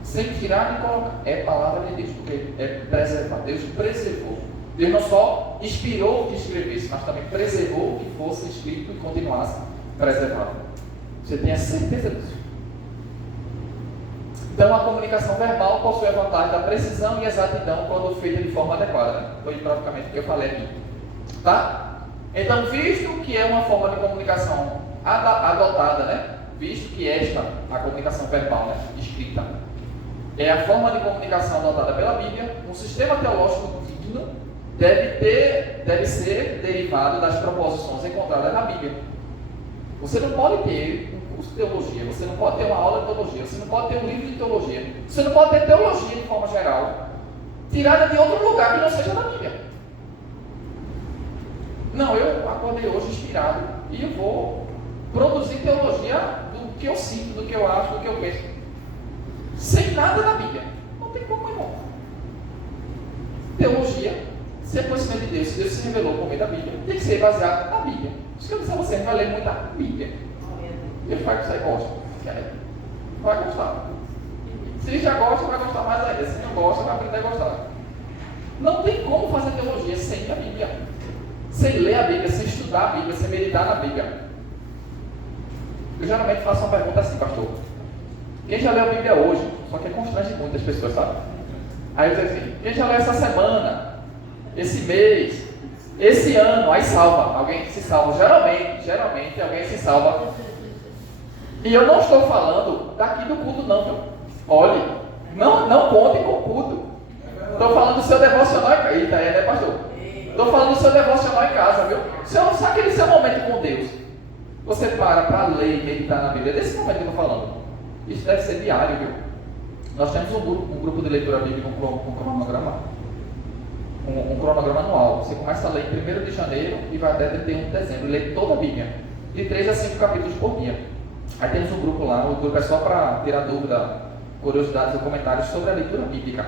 Sem tirar nem colocar, é palavra de Deus, porque é preservar. Deus preservou. Deus não só inspirou que escrevesse, mas também preservou que fosse escrito e continuasse preservado. Você tem a certeza disso? Então, a comunicação verbal possui a vantagem da precisão e exatidão quando feita de forma adequada. Foi praticamente o que eu falei aqui. Tá? Então, visto que é uma forma de comunicação adotada, né? Visto que esta, a comunicação verbal, né? Escrita, é a forma de comunicação adotada pela Bíblia, um sistema teológico digno deve ser derivado das proposições encontradas na Bíblia. Você não pode ter um curso de teologia, você não pode ter uma aula de teologia, você não pode ter um livro de teologia, você não pode ter teologia de forma geral, tirada de outro lugar que não seja da Bíblia. Não, eu acordei hoje inspirado e eu vou produzir teologia do que eu sinto, do que eu acho, do que eu penso. Sem nada da Bíblia. Não tem como, irmão. Teologia Se é conhecimento de Deus, se Deus se revelou por meio da Bíblia, tem que ser baseado na Bíblia. Isso que eu disse a você, vai ler muito a Bíblia. Deus vai que você gosta. Vai gostar. Se já gosta, vai gostar mais ainda. Se não gosta, vai aprender a gostar. Não tem como fazer teologia sem a Bíblia. Sem ler a Bíblia, sem estudar a Bíblia, sem meditar na Bíblia. Eu geralmente faço uma pergunta assim, pastor. Quem já leu a Bíblia hoje? Só que é constante muitas pessoas, sabe? Aí eu digo assim, quem já leu essa semana, esse mês, esse ano, aí salva. Alguém se salva. Geralmente alguém se salva. E eu não estou falando daqui do culto não, viu? Olhe, não conte com o culto. Estou falando do seu devocional em casa. Eita, né, pastor? Estou falando do seu devocional em casa, viu? Se aquele seu momento com Deus, você para ler e meditar na Bíblia, desse momento que eu estou falando. Isso deve ser diário, viu? Nós temos um grupo de leitura bíblica com cronograma. Um cronograma anual. Você começa a ler em 1º de janeiro e vai até 31 de dezembro. E lê toda a Bíblia. De 3 a 5 capítulos por dia. Aí temos um grupo lá. O grupo é só para tirar dúvida, curiosidades ou comentários sobre a leitura bíblica.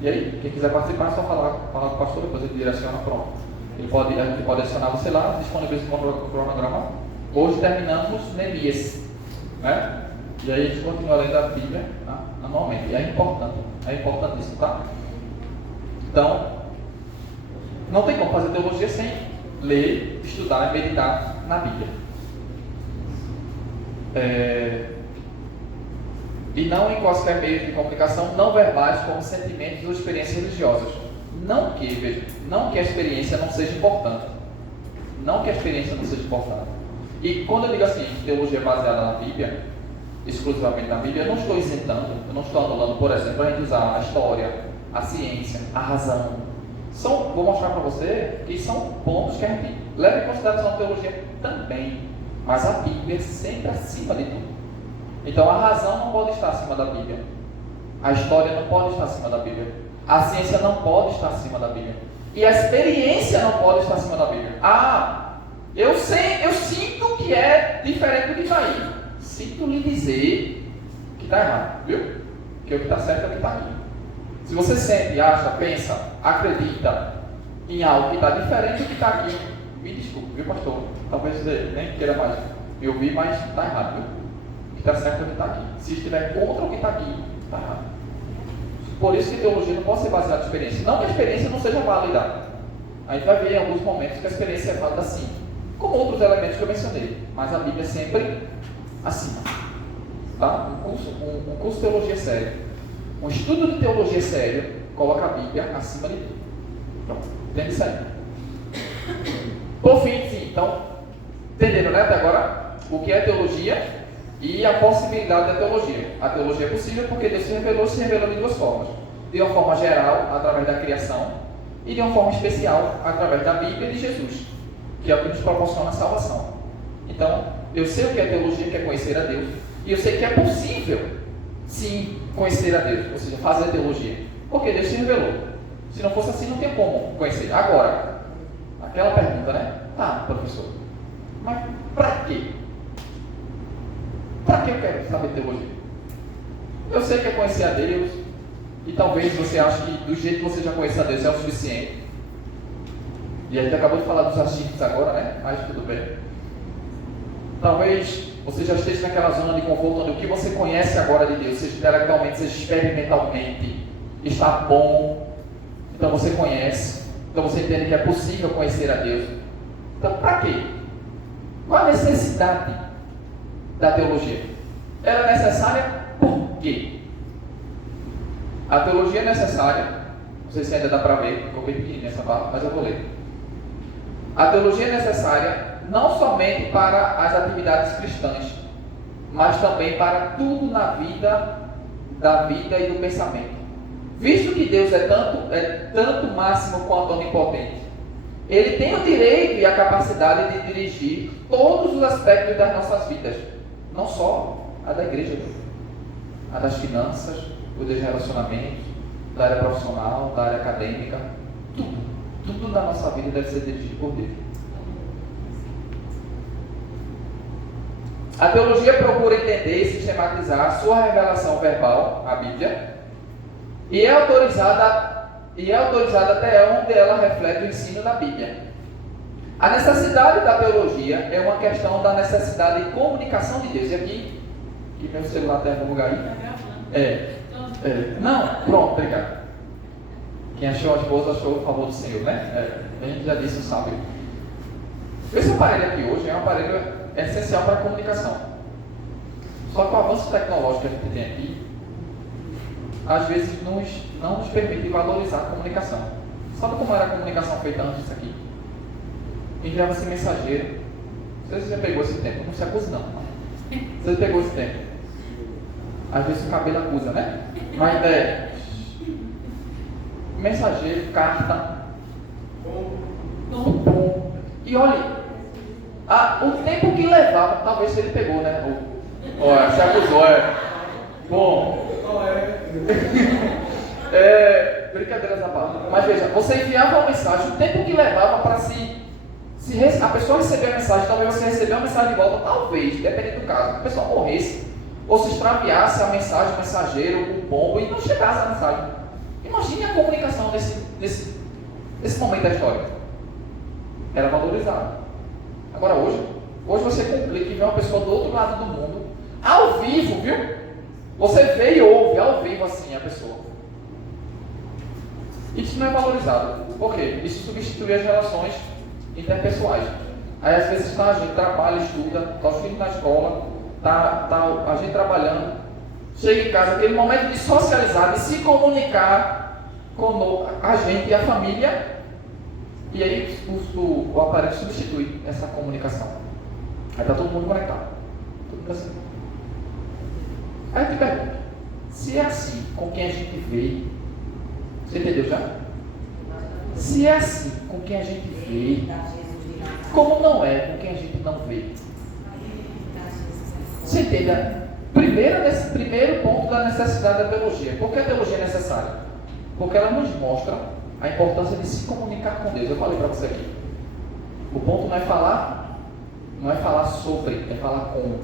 E aí, quem quiser participar, é só falar com o pastor, depois ele direciona, pronto. A gente pode adicionar você lá, disponibiliza o cronograma. Hoje terminamos Neemias, né? E aí a gente continua lendo a Bíblia, tá? Anualmente. E é importantíssimo, tá? Então, não tem como fazer teologia sem ler, estudar e meditar na Bíblia. E não em quaisquer meios de comunicação não verbais como sentimentos ou experiências religiosas. Não que a experiência não seja importante. E quando eu digo assim, teologia baseada na Bíblia, exclusivamente na Bíblia, eu não estou isentando, eu não estou anulando, por exemplo, a gente usar a história, a ciência, a razão. Vou mostrar para você que são pontos que a gente leva em consideração a teologia também. Mas a Bíblia é sempre acima de tudo. Então a razão não pode estar acima da Bíblia. A história não pode estar acima da Bíblia. A ciência não pode estar acima da Bíblia. E a experiência não pode estar acima da Bíblia. Eu sinto que é diferente do que está aí. Sinto lhe dizer que está errado, viu? Que o que está certo é o que está aqui. Se você sente, acha, pensa, acredita em algo que está diferente do que está aqui, me desculpe, viu, pastor? Talvez você nem queira mais me ouvir, mas está errado, viu? O que está certo é o que está aqui. Se estiver contra o que está aqui, está errado. Por isso que teologia não pode ser baseada em experiência. Não que a experiência não seja válida. A gente vai ver em alguns momentos que a experiência é válida sim, como outros elementos que eu mencionei. Mas a Bíblia é sempre acima. Tá? Um curso de teologia sério, um estudo de teologia sério, coloca a Bíblia acima de tudo. Pronto, entende isso aí? Por fim, sim, então, entenderam, né, até agora, o que é teologia e a possibilidade da teologia. A teologia é possível porque Deus se revelou de duas formas. De uma forma geral, através da criação, e de uma forma especial, através da Bíblia e de Jesus, que é o que nos proporciona a salvação. Então, eu sei o que é teologia, que é conhecer a Deus, e eu sei que é possível, sim, conhecer a Deus, ou seja, fazer teologia, porque Deus se revelou. Se não fosse assim, não tem como conhecer. Agora, aquela pergunta, né? Tá, professor, mas para quê? Para que eu quero saber teologia? Eu sei que é conhecer a Deus, e talvez você ache que do jeito que você já conhece a Deus é o suficiente. E a gente acabou de falar dos achismos agora, né? Mas tudo bem. Talvez você já esteja naquela zona de conforto onde o que você conhece agora de Deus, seja intelectualmente, seja experimentalmente, está bom. Então você conhece. Então você entende que é possível conhecer a Deus. Então para quê? Qual a necessidade da teologia? Ela é necessária por quê? A teologia é necessária, não sei se ainda dá para ver, ficou bem pequenininha essa barra, mas eu vou ler. A teologia é necessária não somente para as atividades cristãs, mas também para tudo na vida, da vida e do pensamento. Visto que Deus é tanto máximo quanto onipotente, Ele tem o direito e a capacidade de dirigir todos os aspectos das nossas vidas, não só a da igreja, a das finanças, o dos relacionamentos, da área profissional, da área acadêmica, tudo na nossa vida deve ser dirigido por Deus. A teologia procura entender e sistematizar a sua revelação verbal, a Bíblia, e é autorizada e é autorizada até onde ela reflete o ensino da Bíblia. A necessidade da teologia é uma questão da necessidade de comunicação de Deus. E aqui, que meu celular tem algum lugar aí? Não, pronto, obrigado. Quem achou a esposa achou o favor do Senhor, né? A gente já disse, sabe. Esse aparelho aqui hoje é um aparelho essencial para a comunicação. Só que o avanço tecnológico que a gente tem aqui, às vezes não nos permite valorizar a comunicação. Sabe como era a comunicação feita antes disso aqui? Enviava-se mensageiro. Você já pegou esse tempo? Não se acuse não. Você pegou esse tempo? Às vezes o cabelo acusa, né? Mas mensageiro, carta. E olha, o tempo que levava, talvez se ele pegou, né? Olha, se acusou, Bom. Brincadeiras à parte. Mas veja, você enviava uma mensagem, o tempo que levava para a pessoa receber a mensagem, talvez você recebeu a mensagem de volta, talvez, dependendo do caso, a pessoa morresse, ou se extraviasse a mensagem, o mensageiro, o pombo, e não chegasse a mensagem. Imagine a comunicação nesse momento da história. Era valorizada. Agora hoje você complica e vê uma pessoa do outro lado do mundo, ao vivo, viu? Você vê e ouve ao vivo assim a pessoa. Isso não é valorizado. Por quê? Isso substitui as relações interpessoais. Aí às vezes a gente trabalha, estuda, está os filhos na escola, tá a gente trabalhando, chega em casa, aquele momento de socializar, de se comunicar com a gente e a família, e aí o aparelho substitui essa comunicação. Aí está todo mundo conectado. Todo mundo assim. Aí eu te pergunto, se é assim com quem a gente vê, você entendeu já? Se é assim com quem a gente vê, como não é com quem a gente não vê? Você entende? Primeiro ponto da necessidade da teologia. Por que a teologia é necessária? Porque ela nos mostra a importância de se comunicar com Deus. Eu falei para você aqui. O ponto não é falar sobre, é falar com.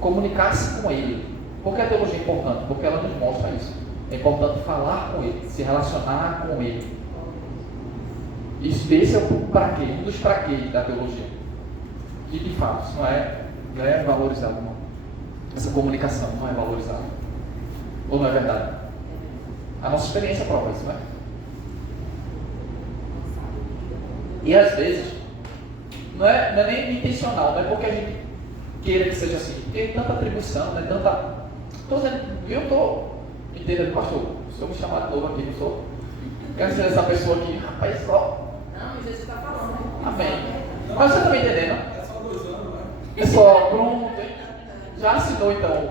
Comunicar-se com Ele. Por que a teologia é importante? Porque ela nos mostra isso. É importante falar com Ele, se relacionar com Ele. Esse é o para quê, um dos para quê da teologia. E de fato, isso não é valorizado, não. Essa comunicação não é valorizada. Ou não é verdade? A nossa experiência prova isso, não é? E às vezes, não é nem intencional, não é porque a gente queira que seja assim. Tem tanta atribuição, né? Estou dizendo, eu estou entendendo, pastor, se eu me chamar de novo aqui, não sou? Quero ser essa pessoa aqui, rapaz, só. Não, Jesus está falando, né? Amém. Mas você está me entendendo? É só 2 anos, né? É só, pronto. Já assinou então.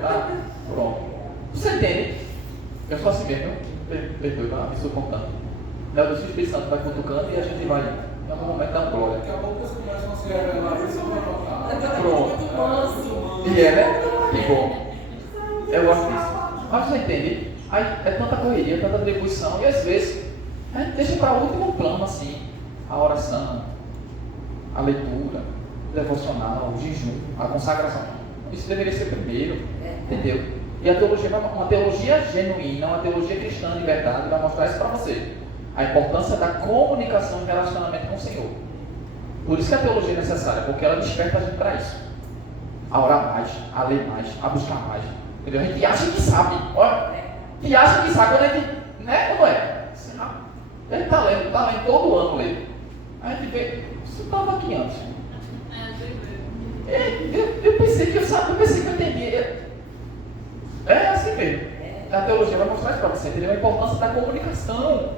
Tá? Pronto. Você entende? Eu sou assim mesmo, perdoe, tá? Me suportando. O Espírito Santo vai cutucando e a gente vai, em algum momento, dar glória. Daqui a pouco você começa a se revelar, você vai tocar. Pronto. E né? Que bom. Eu gosto disso. Mas você entende? Aí é tanta correria, tanta atribuição, e às vezes a gente deixa para o último plano assim, a oração, a leitura, o devocional, o jejum, a consagração. Isso deveria ser primeiro, entendeu? E a teologia, uma teologia genuína, uma teologia cristã de verdade, vai mostrar isso para você. A importância da comunicação e relacionamento com o Senhor. Por isso que a teologia é necessária, porque ela desperta a gente para isso. A orar mais, a ler mais, a buscar mais. Entendeu? A gente acha que sabe. Olha, a gente acha que sabe quando a gente. Né? Como é? A gente está lendo todo ano lendo. A gente vê, isso estava aqui antes. Eu pensei que eu sabia, eu pensei que eu entendia. É assim mesmo. A teologia vai mostrar isso para você, entendeu? A importância da comunicação.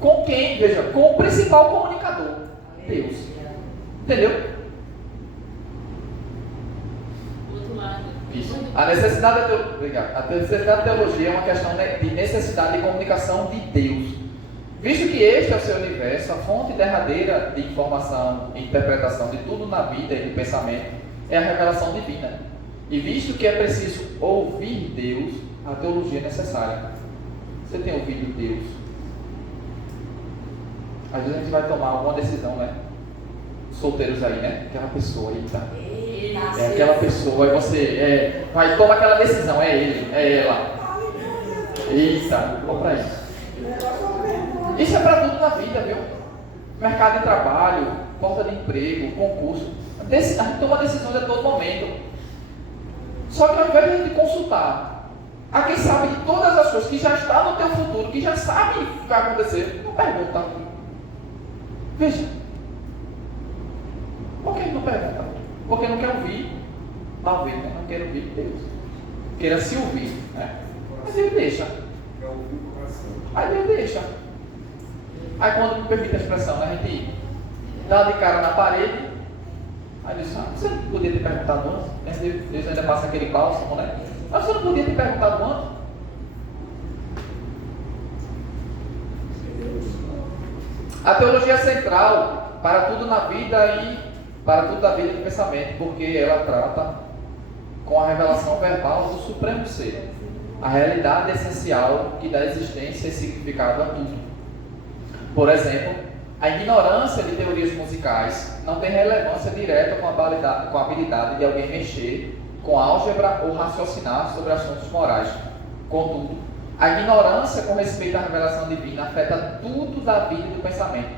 Com quem? Veja, com o principal comunicador, Deus. Entendeu? Isso. A necessidade da teologia é uma questão de necessidade de comunicação de Deus. Visto que este é o seu universo, a fonte derradeira de informação e interpretação de tudo na vida e no pensamento é a revelação divina. E visto que é preciso ouvir Deus, a teologia é necessária. Você tem ouvido Deus? Às vezes a gente vai tomar alguma decisão, né? Solteiros aí, né? Aquela pessoa aí, tá? É aquela pessoa, aí você vai tomar aquela decisão, é ele, é ela. Eita, vou pra isso. Isso é para tudo na vida, viu? Mercado de trabalho, porta de emprego, concurso. A gente toma decisões a todo momento. Só que ao invés de a gente consultar a quem sabe de todas as coisas, que já está no teu futuro, que já sabe o que vai acontecer, não pergunta. Veja. Por que não pergunta? Porque não quer ouvir, talvez, né? Não quer ouvir Deus. Queira se ouvir, né? Mas Deus deixa. Aí Deus deixa. Aí quando me permite a expressão, né? A gente dá de cara na parede. Aí diz, você não podia ter perguntado antes? Deus ainda passa aquele bálsamo, né? Mas você não podia ter perguntado antes? A teologia é central para tudo na vida e para tudo da vida do pensamento, porque ela trata com a revelação verbal do Supremo Ser, a realidade essencial que dá existência e significado a tudo. Por exemplo, a ignorância de teorias musicais não tem relevância direta com a habilidade de alguém mexer com álgebra ou raciocinar sobre assuntos morais. Contudo, a ignorância com respeito à revelação divina afeta tudo da vida e do pensamento,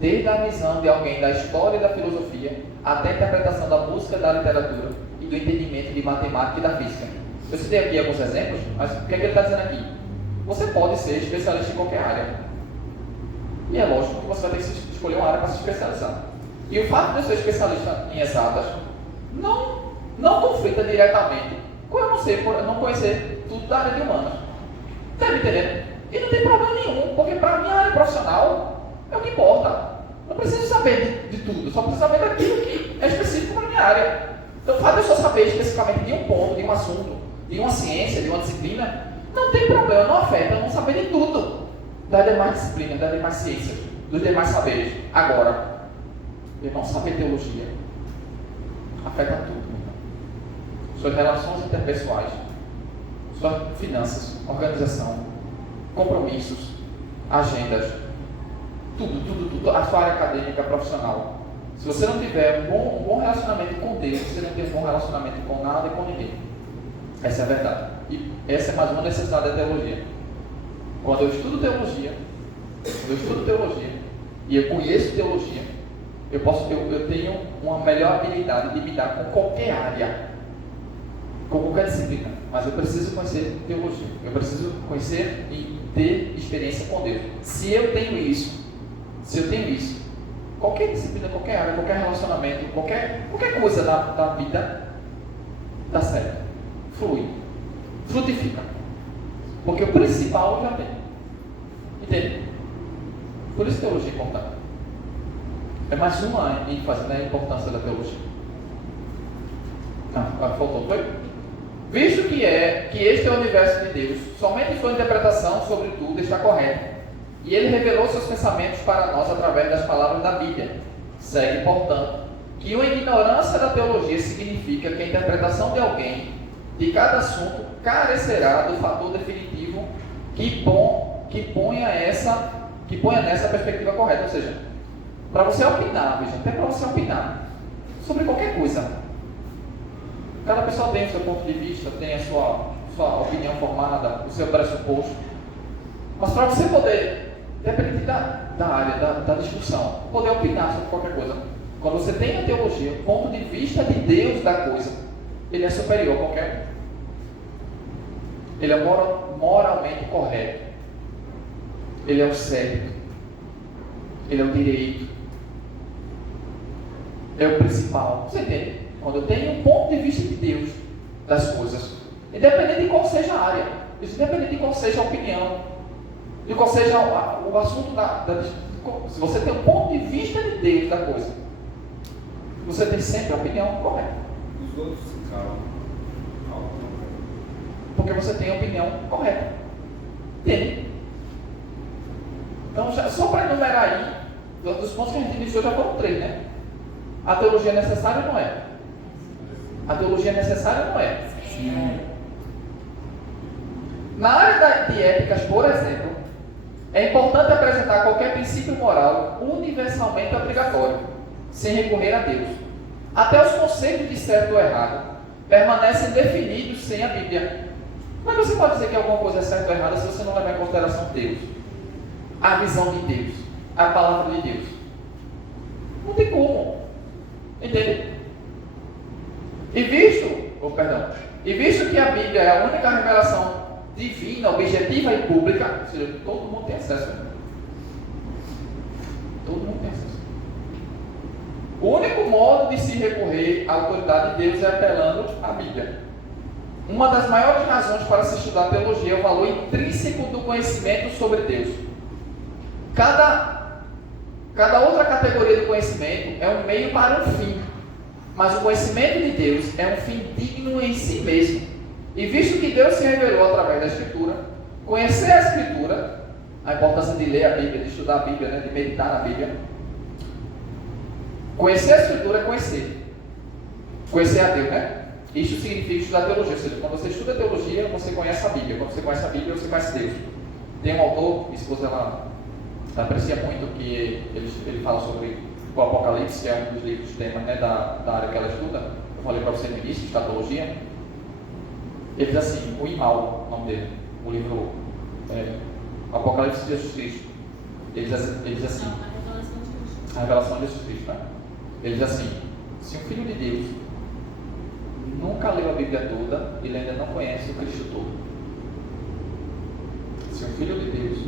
desde a visão de alguém da história e da filosofia, até a interpretação da música, da literatura e do entendimento de matemática e da física. Eu citei aqui alguns exemplos, mas o que é que ele está dizendo aqui? Você pode ser especialista em qualquer área. E é lógico que você vai ter que escolher uma área para se especializar. E o fato de eu ser especialista em exatas não conflita diretamente com eu não conhecer tudo da área de humanas. Está me entendendo? E não tem problema nenhum, porque para mim a área profissional é o que importa. Não preciso saber de tudo, só preciso saber daquilo que é específico para a minha área. Então o fato de eu só saber especificamente de um ponto, de um assunto, de uma ciência, de uma disciplina, não tem problema, não afeta eu não saber de tudo das demais disciplinas, das demais ciências, dos demais saberes. Agora, eu não saber teologia afeta tudo. Suas relações interpessoais, suas finanças, organização, compromissos, agendas, tudo, a sua área acadêmica, profissional. Se você não tiver um bom relacionamento com Deus, você não tem um bom relacionamento com nada e com ninguém. Essa é a verdade. E essa é mais uma necessidade da teologia. Quando eu estudo teologia e eu conheço teologia, eu tenho uma melhor habilidade de lidar com qualquer área, com qualquer disciplina, mas eu preciso conhecer teologia, eu preciso conhecer e ter experiência com Deus. Se eu tenho isso, qualquer disciplina, qualquer área, qualquer relacionamento, qualquer coisa da vida dá certo, flui, frutifica, porque o principal eu já tenho, entende? Por isso teologia é importante. É mais uma ênfase na importância da teologia. Faltou, foi? Visto que este é o universo de Deus, somente sua interpretação sobre tudo está correta, e ele revelou seus pensamentos para nós através das palavras da Bíblia. Segue, portanto, que uma ignorância da teologia significa que a interpretação de alguém de cada assunto carecerá do fator definitivo que ponha nessa perspectiva correta. Ou seja, para você opinar, veja, até para você opinar sobre qualquer coisa, cada pessoa tem o seu ponto de vista, tem a sua opinião formada, o seu pressuposto. Mas para você poder, dependente da área, da discussão, poder opinar sobre qualquer coisa, quando você tem a teologia, o ponto de vista de Deus da coisa, ele é superior a qualquer um. Ele é moralmente correto. Ele é o certo. Ele é o direito. É o principal. Você entende? Quando eu tenho um ponto de vista de Deus das coisas, independente de qual seja a área, independente de qual seja a opinião, de qual seja o assunto se você tem um ponto de vista de Deus da coisa, você tem sempre a opinião correta. Os outros se calam. Porque você tem a opinião correta. Entende? Então, só para enumerar aí, dos pontos que a gente iniciou já foram 3, né? A teologia é necessária ou não é? A teologia é necessária ou não é? Sim. Na área de éticas, por exemplo, é importante apresentar qualquer princípio moral universalmente obrigatório, sem recorrer a Deus. Até os conceitos de certo ou errado permanecem definidos sem a Bíblia. Como é que você pode dizer que alguma coisa é certa ou errada se você não levar em consideração Deus? a visão de Deus, a palavra de Deus? Não tem como. Entende? E visto que a Bíblia é a única revelação divina, objetiva e pública, ou seja, todo mundo tem acesso. Todo mundo tem acesso. O único modo de se recorrer à autoridade de Deus é apelando à Bíblia. Uma das maiores razões para se estudar teologia é o valor intrínseco do conhecimento sobre Deus. Cada outra categoria do conhecimento é um meio para um fim, mas o conhecimento de Deus é um fim digno em si mesmo. E visto que Deus se revelou através da Escritura, conhecer a Escritura, a importância de ler a Bíblia, de estudar a Bíblia, de meditar na Bíblia. Conhecer a Escritura é conhecer a Deus, né? Isso significa estudar teologia, ou seja, quando você estuda teologia, você conhece a Bíblia. Quando você conhece a Bíblia, você conhece Deus. Tem um autor, minha esposa, ela aprecia muito que ele fala sobre o Apocalipse, que é um dos livros temas, né, da área que ela estuda. Eu falei para você no início, escatologia. Ele diz assim, o Imal, o nome dele, o livro Apocalipse de Jesus Cristo. Ele diz assim, a revelação de Jesus Cristo, né? Ele diz assim, se um filho de Deus nunca leu a Bíblia toda, ele ainda não conhece o Cristo todo. Se um filho de Deus,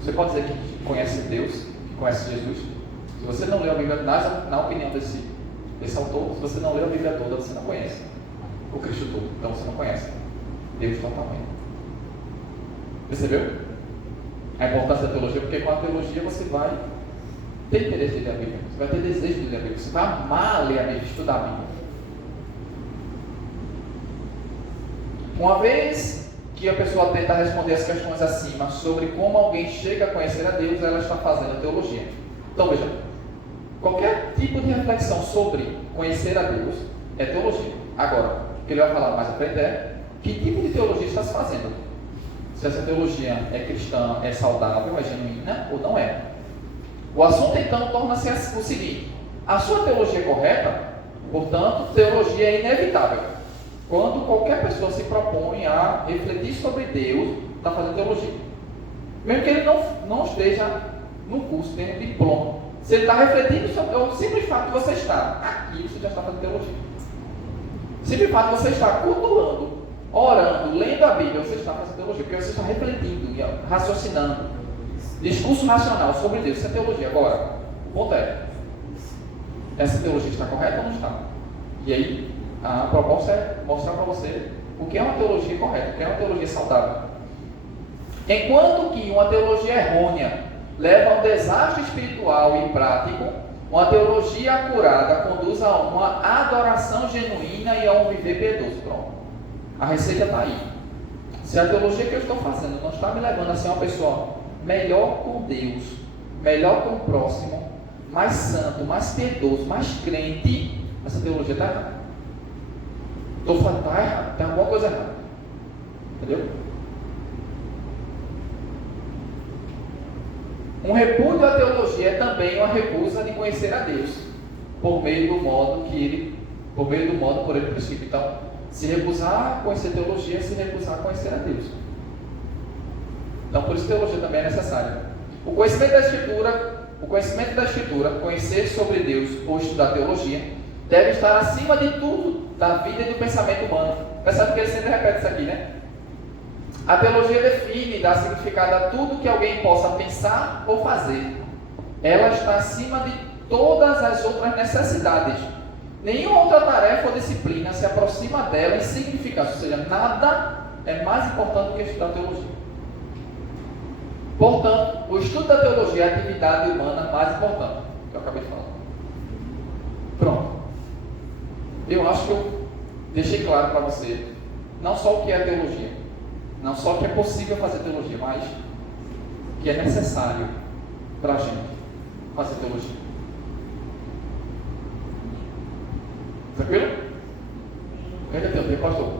você pode dizer que conhece Deus, que conhece Jesus. Se você não leu a Bíblia, na opinião desse autor, se você não leu a Bíblia toda, você não conhece o Cristo todo. Então você não conhece Deus totalmente. Percebeu? A importância da teologia, porque com a teologia você vai ter interesse em ler a Bíblia, você vai ter desejo de ler a Bíblia, você vai amar ler a Bíblia, estudar a Bíblia. Uma vez que a pessoa tenta responder as questões acima sobre como alguém chega a conhecer a Deus, ela está fazendo teologia. Então veja, qualquer tipo de reflexão sobre conhecer a Deus é teologia. Agora, o que ele vai falar mais à frente é que tipo de teologia está se fazendo. Se essa teologia é cristã, é saudável, é genuína ou não é. O assunto então torna-se o seguinte: a sua teologia é correta, portanto, teologia é inevitável. Quando qualquer pessoa se propõe a refletir sobre Deus, está fazendo teologia. Mesmo que ele não esteja no curso, tendo diploma. Se ele está refletindo sobre o simples fato de você estar aqui, você já está fazendo teologia. O simples fato de você estar cultuando, orando, lendo a Bíblia, você está fazendo teologia. Porque você está refletindo, raciocinando. Discurso racional sobre Deus, isso é teologia. Agora, o ponto é, essa teologia está correta ou não está? E aí, a proposta é mostrar para você o que é uma teologia correta, o que é uma teologia saudável. Enquanto que uma teologia errônea leva a um desastre espiritual e prático, uma teologia acurada conduz a uma adoração genuína e a um viver piedoso. Pronto. A receita está aí. Se a teologia que eu estou fazendo não está me levando a ser uma pessoa melhor com Deus, melhor com o próximo, mais santo, mais piedoso, mais crente, essa teologia está errada. Estou falando, está errado, tem alguma coisa errada. Entendeu? Um repúdio à teologia é também uma recusa de conhecer a Deus, por meio do modo por ele prescrito. Então, se recusar a conhecer teologia é se recusar a conhecer a Deus. Então, por isso teologia também é necessária. O conhecimento da Escritura, conhecer sobre Deus ou estudar teologia, deve estar acima de tudo da vida e do pensamento humano. Percebe que ele sempre repete isso aqui, né? A teologia define e dá significado a tudo que alguém possa pensar ou fazer. Ela está acima de todas as outras necessidades. Nenhuma outra tarefa ou disciplina se aproxima dela em significância, ou seja, nada é mais importante do que estudar teologia. Portanto, o estudo da teologia é a atividade humana mais importante, que eu acabei de falar. Pronto. Eu acho que eu deixei claro para você, não só o que é teologia, não só que é possível fazer teologia, mas que é necessário para a gente fazer teologia. Tranquilo? Ainda tem tempo, pastor?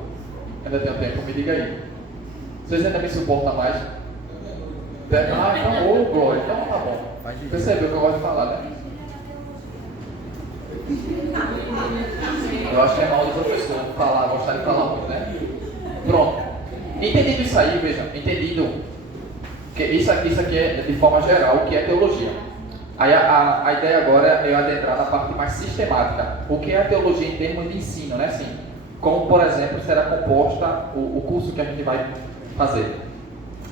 Ainda tem tempo, me diga aí. Vocês ainda me suportam mais? Ah, então, ô glória, então tá bom. Percebeu que eu gosto de falar, né? Eu acho que é mal do professor falar, gostar de falar muito, né? Pronto. Entendido isso aí, veja, entendido Porque isso aqui é de forma geral o que é teologia. Aí a ideia agora é eu adentrar na parte mais sistemática. O que é a teologia em termos de ensino, né? Assim, como, por exemplo, será composta o curso que a gente vai fazer.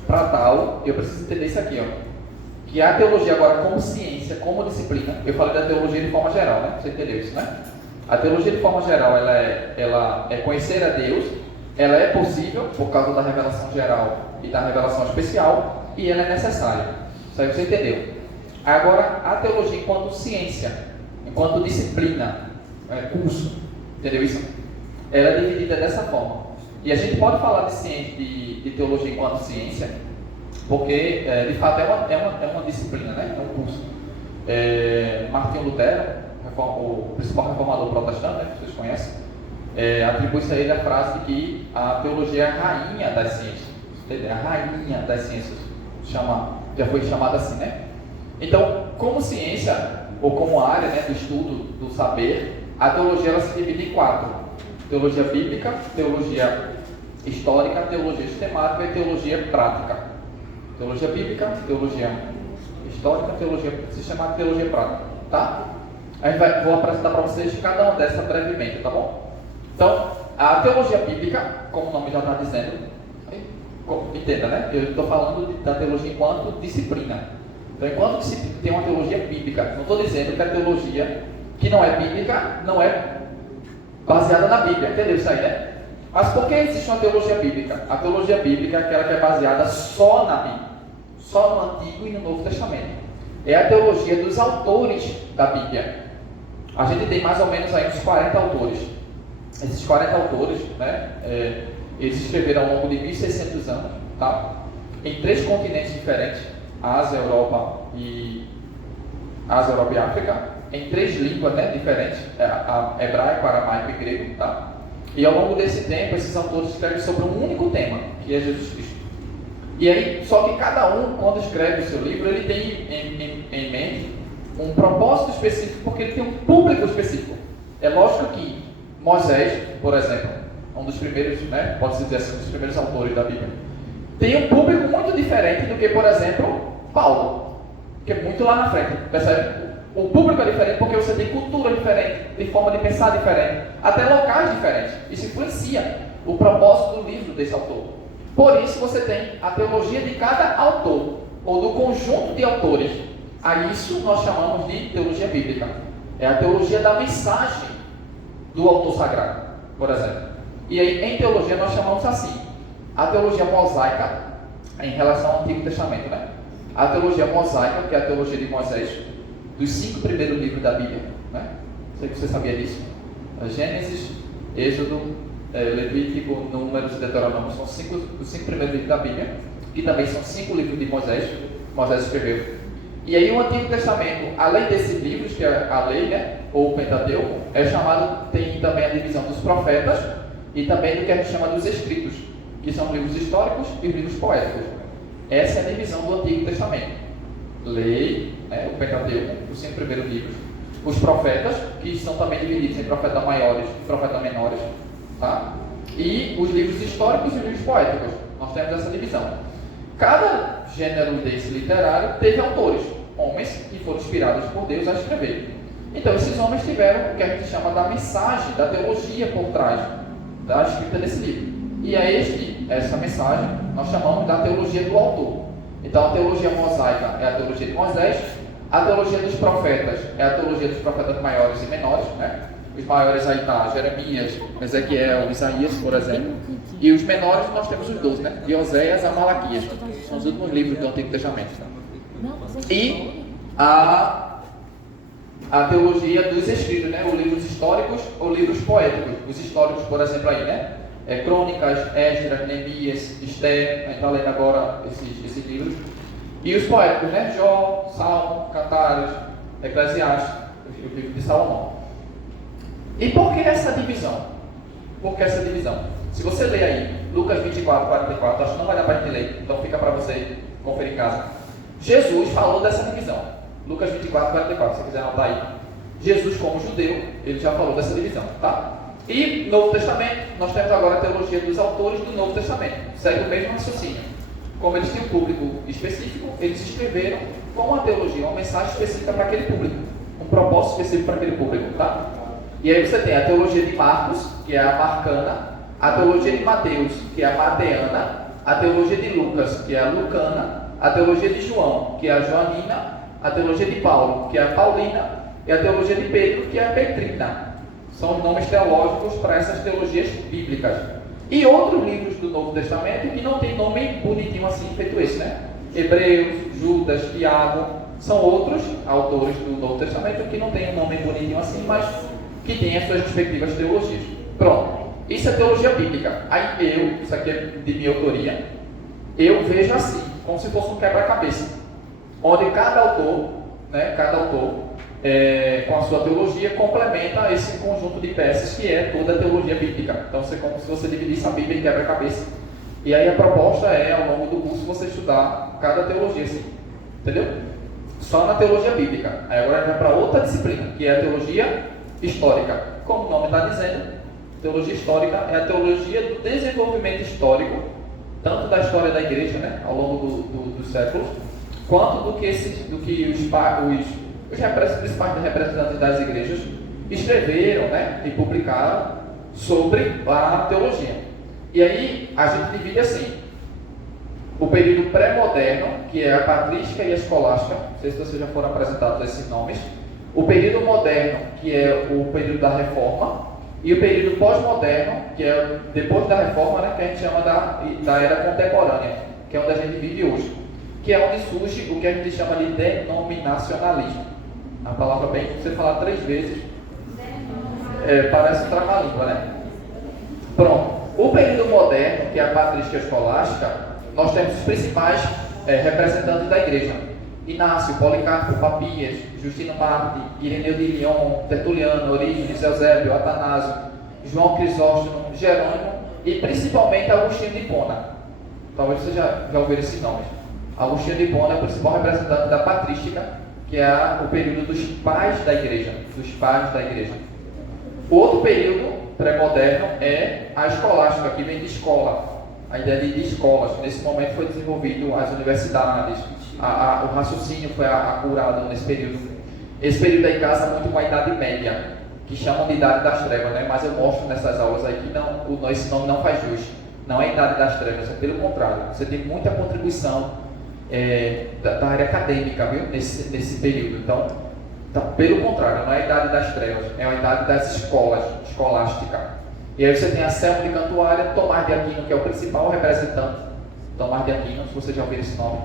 Para tal, eu preciso entender isso aqui, ó. Que a teologia agora como ciência, como disciplina, eu falei da teologia de forma geral, né? Você entendeu isso, né? A teologia de forma geral, ela é conhecer a Deus, ela é possível por causa da revelação geral e da revelação especial, e ela é necessária. Isso aí você entendeu. Agora, a teologia enquanto ciência, enquanto disciplina, curso, entendeu isso? Ela é dividida dessa forma. E a gente pode falar de ciência, de teologia enquanto ciência, porque de fato é uma disciplina, né? É um curso. Martinho Lutero, o principal reformador protestante, né, que vocês conhecem, atribui-se a ele a frase de que a teologia é a rainha das ciências. A rainha das ciências. Já foi chamada assim, né? Então, como ciência, ou como área, né, do estudo do saber, a teologia ela se divide em 4. Teologia bíblica, teologia histórica, teologia sistemática e teologia prática. Teologia bíblica, teologia histórica, teologia sistemática e teologia prática. Tá? Vou apresentar para vocês cada uma dessas brevemente, tá bom? Então, a teologia bíblica, como o nome já está dizendo, entenda, né? Eu estou falando da teologia enquanto disciplina. Então, enquanto tem uma teologia bíblica, não estou dizendo que a teologia que não é bíblica não é baseada na Bíblia, entendeu isso aí, né? Mas por que existe uma teologia bíblica? A teologia bíblica é aquela que é baseada só na Bíblia, só no Antigo e no Novo Testamento. É a teologia dos autores da Bíblia. A gente tem mais ou menos aí uns 40 autores. Esses 40 autores, né, eles escreveram ao longo de 1.600 anos, tá? Em 3 continentes diferentes, Ásia, Europa e África, em 3 línguas, né, diferentes, hebraico, aramaico e grego, tá? E ao longo desse tempo, esses autores escrevem sobre um único tema, que é Jesus Cristo. E aí, só que cada um, quando escreve o seu livro, ele tem em mente um propósito específico, porque ele tem um público específico. É lógico que Moisés, por exemplo, um dos primeiros, né, pode-se dizer assim, um dos primeiros autores da Bíblia, tem um público muito diferente do que, por exemplo, Paulo, que é muito lá na frente, percebe? O público é diferente porque você tem cultura diferente, tem forma de pensar diferente, até locais diferentes. Isso influencia o propósito do livro desse autor. Por isso você tem a teologia de cada autor, ou do conjunto de autores. A isso nós chamamos de teologia bíblica. É a teologia da mensagem do autor sagrado, por exemplo. E aí em teologia nós chamamos assim, a teologia mosaica, em relação ao Antigo Testamento, né? A teologia mosaica, que é a teologia de Moisés, dos 5 primeiros livros da Bíblia, né? Não sei se você sabia disso. Gênesis, Êxodo, Levítico, Números e Deuteronômio são os 5 primeiros livros da Bíblia, que também são 5 livros de Moisés escreveu. E aí o Antigo Testamento, além desses livros, que é a lei, né, ou o Pentateuco, tem também a divisão dos profetas e também do que a gente chama dos escritos, que são livros históricos e livros poéticos. Essa é a divisão do Antigo Testamento. Lei, né, o Pentateuco, os 5 primeiros livros. Os profetas, que estão também divididos em profetas maiores e profetas menores. Tá? E os livros históricos e os livros poéticos. Nós temos essa divisão. Cada gênero desse literário teve autores, homens que foram inspirados por Deus a escrever. Então esses homens tiveram o que a gente chama da mensagem, da teologia por trás da escrita desse livro. E essa mensagem nós chamamos da teologia do autor. Então a teologia mosaica é a teologia de Moisés, a teologia dos profetas é a teologia dos profetas maiores e menores, né? Os maiores aí está Jeremias, Ezequiel, Isaías, por exemplo. E os menores nós temos os 12, né? De Oséias a Malaquias. São os últimos livros do Antigo Testamento. E a teologia dos escritos, né? Os livros históricos ou livros poéticos. Os históricos, por exemplo, aí, né? Crônicas, Esdras, Neemias, Esther, a gente está lendo agora esses livros. E os poéticos, né? Jó, Salmo, Cantares, Eclesiastes, o livro de Salomão. E por que essa divisão? Se você ler aí Lucas 24, 44, acho que não vai dar para a gente ler, então fica para você conferir em casa. Jesus falou dessa divisão. Lucas 24, 44, se você quiser anotar aí. Jesus, como judeu, ele já falou dessa divisão, tá? E no Novo Testamento, nós temos agora a teologia dos autores do Novo Testamento. Segue o mesmo raciocínio. Como eles têm um público específico, eles escreveram com uma teologia, uma mensagem específica para aquele público, um propósito específico para aquele público, tá? E aí você tem a teologia de Marcos, que é a marcana, a teologia de Mateus, que é a mateana, a teologia de Lucas, que é a lucana, a teologia de João, que é a joanina, a teologia de Paulo, que é a paulina, e a teologia de Pedro, que é a petrina. São os nomes teológicos para essas teologias bíblicas. E outros livros do Novo Testamento que não tem nome bonitinho assim, feito esse, né? Hebreus, Judas, Tiago, são outros autores do Novo Testamento que não tem um nome bonitinho assim, mas que têm as suas respectivas teologias. Pronto. Isso é teologia bíblica. Aí isso aqui é de minha autoria, eu vejo assim, como se fosse um quebra-cabeça, onde cada autor, com a sua teologia, complementa esse conjunto de peças que é toda a teologia bíblica. Então, é como se você dividisse a Bíblia em quebra-cabeça. E aí a proposta é, ao longo do curso, você estudar cada teologia assim. Entendeu? Só na teologia bíblica. Aí agora a gente vai para outra disciplina, que é a teologia histórica. Como o nome está dizendo, teologia histórica é a teologia do desenvolvimento histórico, tanto da história da igreja, né, ao longo dos séculos, quanto do que os principais representantes das igrejas escreveram, né, e publicaram sobre a teologia. E aí a gente divide assim: o período pré-moderno, que é a patrística e a escolástica, não sei se vocês já foram apresentados esses nomes, o período moderno, que é o período da reforma, e o período pós-moderno, que é depois da reforma, né, que a gente chama da era contemporânea, que é onde a gente vive hoje, que é onde surge o que a gente chama de denominacionalismo. A palavra bem, você falar 3 vezes, parece um trava-língua, né? Pronto. O período moderno, que é a patrística e a escolástica, nós temos os principais representantes da igreja: Inácio, Policarpo, Papias, Justino Marte, Ireneu de Lyon, Tertuliano, Orígenes, Eusébio, Atanásio, João Crisóstomo, Jerônimo e principalmente Agostinho de Hipona. Talvez você já ouviram esses nomes. Agostinho de Hipona é o principal representante da patrística, que é o período dos pais da igreja. O outro período pré-moderno é a escolástica, que vem de escola, a ideia de escolas. Nesse momento foi desenvolvido as universidades, o raciocínio foi acurado nesse período. Esse período aí casa muito com a Idade Média, que chamam de Idade das Trevas, né? Mas eu mostro nessas aulas aí que esse nome não faz jus. Não é Idade das Trevas, é pelo contrário. Você tem muita contribuição da área acadêmica, viu? Nesse período. Então, pelo contrário, não é a Idade das Trevas, é a Idade das Escolas, escolástica. E aí você tem Anselmo de Cantuária, Tomás de Aquino, que é o principal representante. Tomás de Aquino, se você já ouviu esse nome.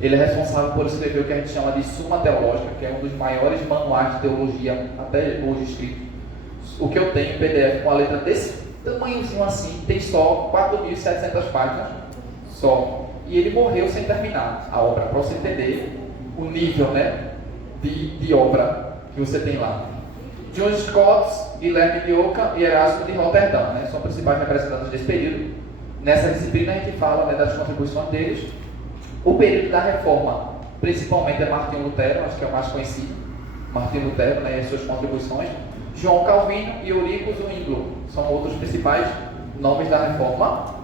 Ele é responsável por escrever o que a gente chama de Suma Teológica, que é um dos maiores manuais de teologia até hoje escrito. O que eu tenho em PDF com a letra desse tamanhozinho assim, tem só 4.700 páginas só. E ele morreu sem terminar a obra, para você entender o nível, né, de obra que você tem lá. John Scott, Guilherme de Oca e Erasmo de Roterdã, né, são os principais representantes desse período. Nessa disciplina a gente fala, né, das contribuições deles. O período da reforma, principalmente, é Martinho Lutero, acho que é o mais conhecido. Martinho Lutero, né, e as suas contribuições. João Calvino e Eurico Zwingli são outros principais nomes da reforma,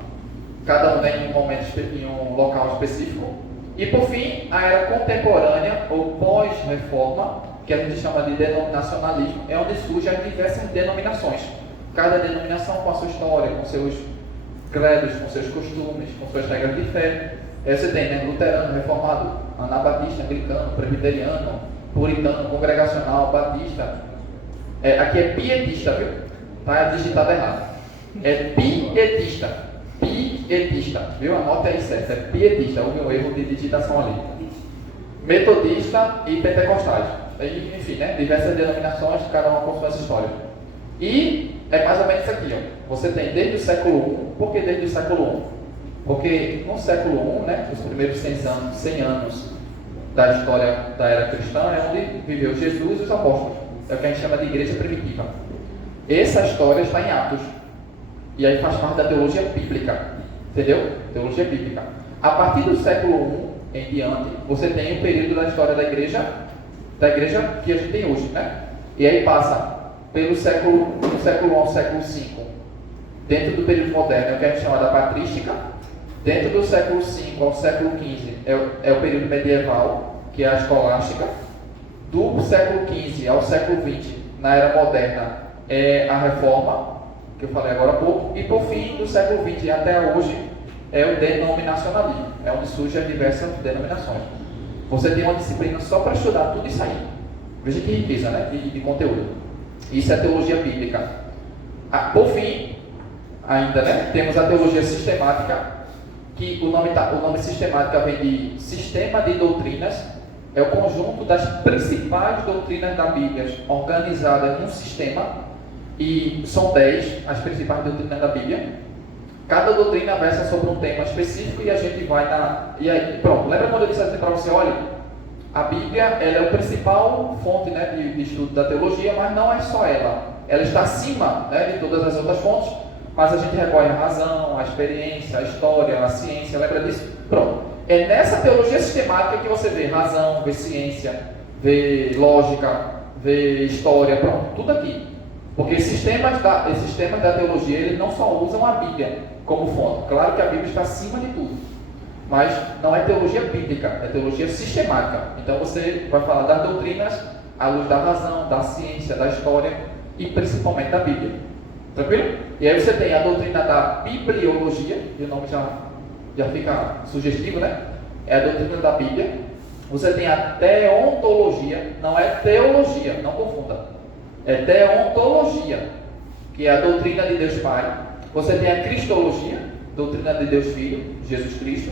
cada um em um momento, em um local específico. E por fim, a era contemporânea ou pós-reforma, que a gente chama de denominacionalismo, é onde surgem as diversas denominações. Cada denominação com a sua história, com seus credos, com seus costumes, com suas regras de fé. Aí você tem, né, luterano, reformado, anabatista, anglicano, presbiteriano, puritano, congregacional, batista. Aqui é pietista, viu? Está digitado errado. É pietista, viu? Anote aí certo, é pietista, houve um erro de digitação ali. Metodista e pentecostais. Aí, enfim, né? Diversas denominações, cada uma com suas histórias. E é mais ou menos isso aqui, ó. Você tem desde o século I. Por que desde o século I? Porque no século I, né, os primeiros 100 anos da história da era cristã é onde viveu Jesus e os apóstolos. É o que a gente chama de igreja primitiva. Essa história está em Atos. E aí faz parte da teologia bíblica. Entendeu? Teologia bíblica. A partir do século I em diante, você tem o período da história da igreja que a gente tem hoje, né? E aí passa do século I ao século V, dentro do período moderno, é o que a gente chama da patrística. Dentro do século V ao século XV é o período medieval, que é a escolástica. Do século XV ao século XX, na era moderna, é a reforma, que eu falei agora há pouco. E por fim, do século XX até hoje, é o denominacionalismo. É onde surgem as diversas denominações. Você tem uma disciplina só para estudar tudo isso aí. Veja que riqueza, né? de conteúdo. Isso é teologia bíblica. Por fim, ainda, né? Temos a teologia sistemática, que o nome sistemática vem de sistema de doutrinas. É o conjunto das principais doutrinas da Bíblia organizadas num sistema, e são 10 as principais doutrinas da Bíblia. Cada doutrina versa sobre um tema específico e a gente vai e aí, pronto. Lembra quando eu disse assim para você, olha, a Bíblia ela é a principal fonte, né, de estudo da teologia, mas não é só ela. Ela está acima, né, de todas as outras fontes, mas a gente recorre à razão, à experiência, à história, à ciência. Lembra disso? Pronto. É nessa teologia sistemática que você vê razão, vê ciência, vê lógica, vê história, pronto, tudo aqui. Porque os sistemas da teologia, eles não só usam a Bíblia como fonte. Claro que a Bíblia está acima de tudo, mas não é teologia bíblica, é teologia sistemática. Então você vai falar das doutrinas à luz da razão, da ciência, da história e principalmente da Bíblia. Tranquilo? E aí você tem a doutrina da bibliologia, e o nome já fica sugestivo, né? É a doutrina da Bíblia. Você tem a teontologia, não é teologia, não confunda. É teontologia, que é a doutrina de Deus Pai. Você tem a cristologia, doutrina de Deus Filho, Jesus Cristo.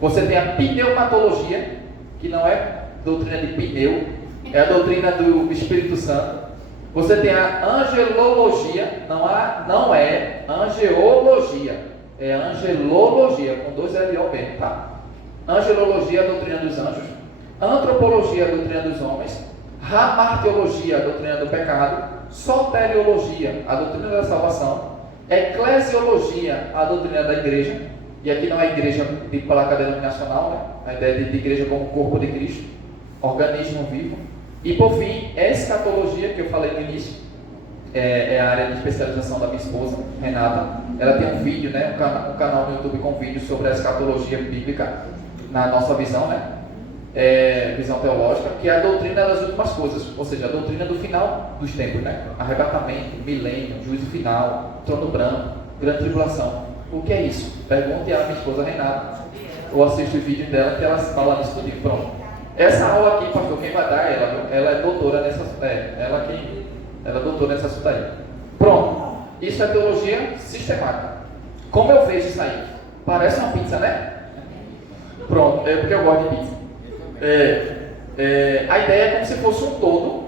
Você tem a pneumatologia, que não é doutrina de pneu, é a doutrina do Espírito Santo. Você tem a angelologia, não é angeologia, é angelologia, com 2 L-O-B, tá? Angelologia, a doutrina dos anjos. Antropologia, a doutrina dos homens. Hamartiologia, a doutrina do pecado. Soteriologia, a doutrina da salvação. Eclesiologia, a doutrina da igreja. E aqui não é igreja de placa denominacional, né? A ideia de igreja como corpo de Cristo, organismo vivo. E por fim, escatologia, que eu falei no início, é a área de especialização da minha esposa, Renata. Ela tem um vídeo, né, um canal no YouTube com vídeo sobre a escatologia bíblica, na nossa visão, né, visão teológica, que é a doutrina das últimas coisas, ou seja, a doutrina do final dos tempos, né, arrebatamento, milênio, juízo final, trono branco, grande tribulação. O que é isso? Pergunte à minha esposa Renata, ou assista o vídeo dela que ela fala disso tudo. Pronto. Essa aula aqui, pastor, quem vai dar é ela é doutora nessa ela é doutora nessa assunto aí. Pronto. Isso é teologia sistemática. Como eu vejo isso aí? Parece uma pizza, né? Pronto, é porque eu gosto de pizza. A ideia é como se fosse um todo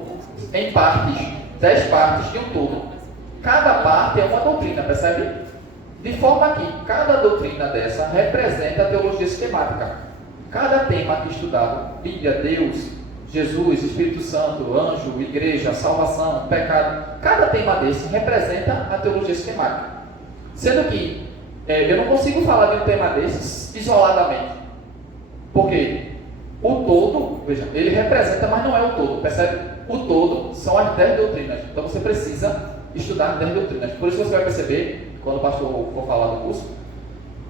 em partes, 10 partes de um todo. Cada parte é uma doutrina, percebe? De forma que cada doutrina dessa representa a teologia sistemática. Cada tema aqui estudado, Bíblia, Deus, Jesus, Espírito Santo, anjo, igreja, salvação, pecado, cada tema desse representa a teologia sistemática. Sendo que eu não consigo falar de um tema desses isoladamente. Porque o todo, veja, ele representa, mas não é o todo, percebe? O todo são as 10 doutrinas. Então você precisa estudar as 10 doutrinas. Por isso você vai perceber, quando o pastor for falar do curso,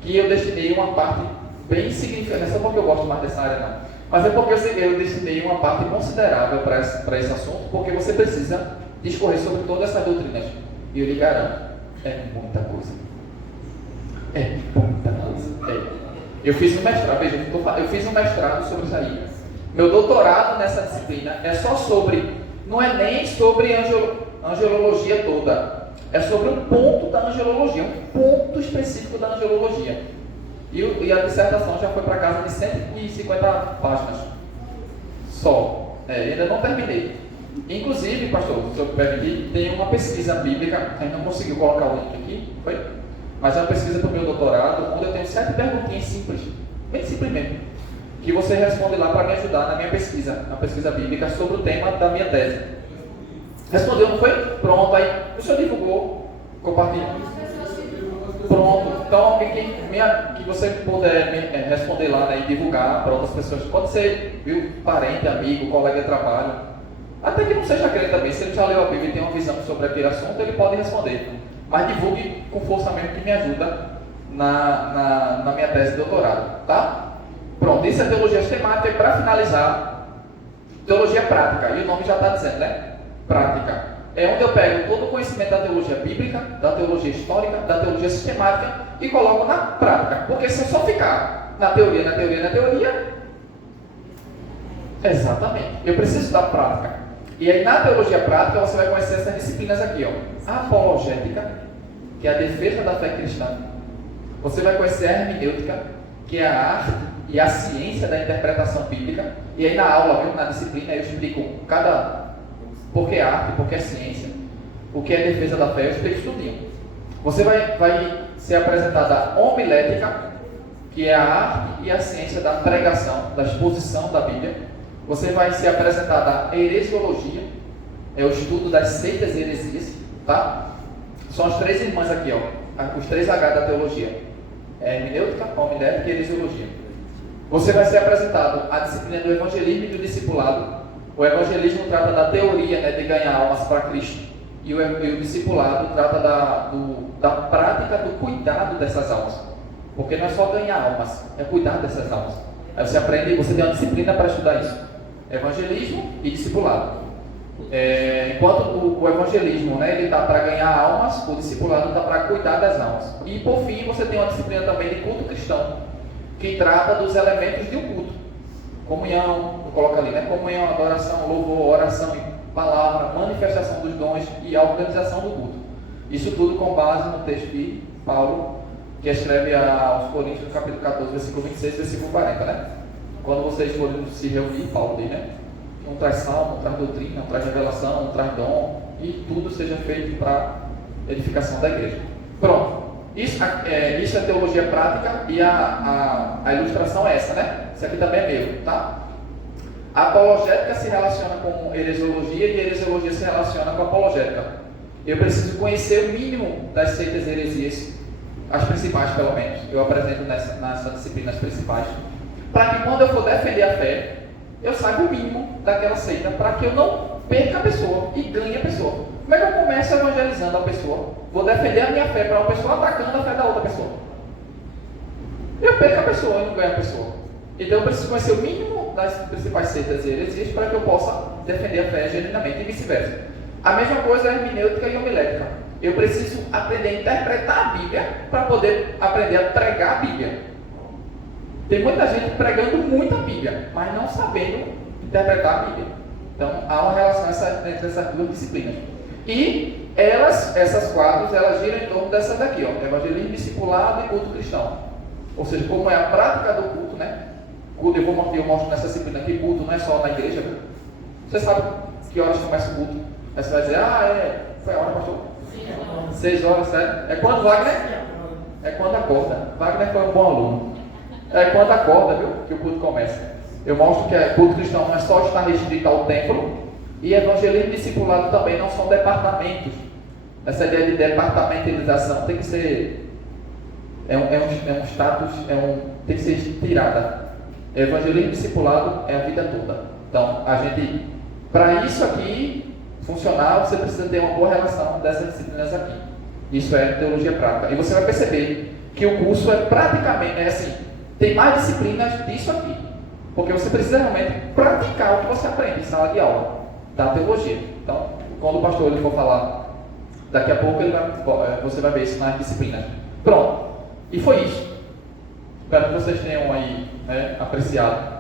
que eu destinei uma parte bem significativa, não é só porque eu gosto mais dessa área não, mas é porque eu destinei uma parte considerável para esse assunto, porque você precisa discorrer sobre todas essas doutrinas. E eu lhe garanto, é muita coisa. É muita coisa. Eu fiz um mestrado, veja, eu fiz um mestrado sobre isso aí. Meu doutorado nessa disciplina é só sobre, não é nem sobre angelologia toda, é sobre um ponto da angelologia, um ponto específico da angelologia. E a dissertação já foi para casa de 150 páginas só. Ainda não terminei. Inclusive, pastor, se eu permitir, tem uma pesquisa bíblica, a gente não conseguiu colocar o link aqui, foi? Mas é uma pesquisa para o meu doutorado, onde eu tenho 7 perguntinhas simples, bem simples mesmo, que você responde lá para me ajudar na minha pesquisa, na pesquisa bíblica, sobre o tema da minha tese. Respondeu, não foi? Pronto, aí o senhor divulgou, compartilhou. Pronto, então alguém que você puder responder lá, né, e divulgar para outras pessoas, pode ser, viu, parente, amigo, colega de trabalho, até que não seja crente também, se ele já leu a Bíblia e tem uma visão sobre aquele assunto, ele pode responder, mas divulgue com força mesmo, que me ajuda na minha tese de doutorado, tá? Pronto, isso é teologia sistemática. E para finalizar, teologia prática, e o nome já está dizendo, né? Prática. É onde eu pego todo o conhecimento da teologia bíblica, da teologia histórica, da teologia sistemática e coloco na prática. Porque se eu só ficar na teoria, exatamente, eu preciso da prática. E aí na teologia prática você vai conhecer essas disciplinas aqui, ó. A apologética, que é a defesa da fé cristã. Você vai conhecer a hermenêutica, que é a arte e a ciência da interpretação bíblica. E aí na aula, viu, na disciplina, eu explico por que arte, por que ciência, o que é defesa da fé, eu explico tudinho. Você vai ser apresentada a homilética, que é a arte e a ciência da pregação, da exposição da Bíblia. Você vai ser apresentada a heresiologia, é o estudo das seitas e heresias, tá? São as três irmãs aqui, ó, os três H da teologia: hermenêutica, homilética e heresiologia. Você vai ser apresentado a disciplina do evangelismo e do discipulado. O evangelismo trata da teoria, né, de ganhar almas para Cristo, e o discipulado trata da prática do cuidado dessas almas, porque não é só ganhar almas, é cuidar dessas almas. Aí você aprende, você tem uma disciplina para estudar isso: evangelismo e discipulado. Enquanto o evangelismo, né, ele está para ganhar almas, o discipulado está para cuidar das almas. E por fim você tem uma disciplina também de culto cristão, que trata dos elementos de um culto: comunhão, coloca ali, né? Comunhão, adoração, louvor, oração e palavra, manifestação dos dons e a organização do culto. Isso tudo com base no texto de Paulo, que escreve aos Coríntios, no capítulo 14, versículo 26 e versículo 40, né? Quando vocês forem se reunir, Paulo diz, né? Um traz salmo, um traz doutrina, um traz revelação, um traz dom, e tudo seja feito para edificação da igreja. Pronto. Isso é teologia prática, e a ilustração é essa, né? Isso aqui também é meu, tá? A apologética se relaciona com heresiologia e a heresiologia se relaciona com a apologética. Eu preciso conhecer o mínimo das seitas e heresias, as principais pelo menos. Eu apresento nessa disciplina as principais, para que quando eu for defender a fé, eu saiba o mínimo daquela seita, para que eu não perca a pessoa e ganhe a pessoa. Como é que eu começo evangelizando a pessoa? Vou defender a minha fé para uma pessoa atacando a fé da outra pessoa. Eu perco a pessoa e não ganho a pessoa. Então eu preciso conhecer o mínimo das principais seitas e heresias para que eu possa defender a fé genuinamente e vice-versa. A mesma coisa é hermenêutica e homilética. Eu preciso aprender a interpretar a Bíblia para poder aprender a pregar a Bíblia. Tem muita gente pregando muito a Bíblia, mas não sabendo interpretar a Bíblia. Então há uma relação entre essas duas disciplinas. E essas quadros, elas giram em torno dessas daqui, ó: evangelismo, discipulado e culto cristão. Ou seja, como é a prática do culto, né? Culto, eu mostro nessa disciplina aqui, culto não é só na igreja, viu? Você sabe que horas começa o culto? Aí você vai dizer, foi a hora, pastor? 6 horas, certo? É quando Wagner? É quando acorda. Wagner foi um bom aluno. É quando acorda, viu? Que o culto começa. Eu mostro que culto cristão não é só estar restrito ao templo, e evangelismo e discipulado também não são departamentos. Essa ideia de departamentalização tem que ser um status, tem que ser tirada. Evangelismo e discipulado é a vida toda. Então, para isso aqui funcionar, você precisa ter uma boa relação dessas disciplinas aqui. Isso é teologia prática. E você vai perceber que o curso é praticamente, tem mais disciplinas disso aqui. Porque você precisa realmente praticar o que você aprende em sala de aula da teologia. Então, quando o pastor ele for falar daqui a pouco, você vai ver isso nas disciplinas. Pronto. E foi isso. Espero que vocês tenham aí, né, apreciado.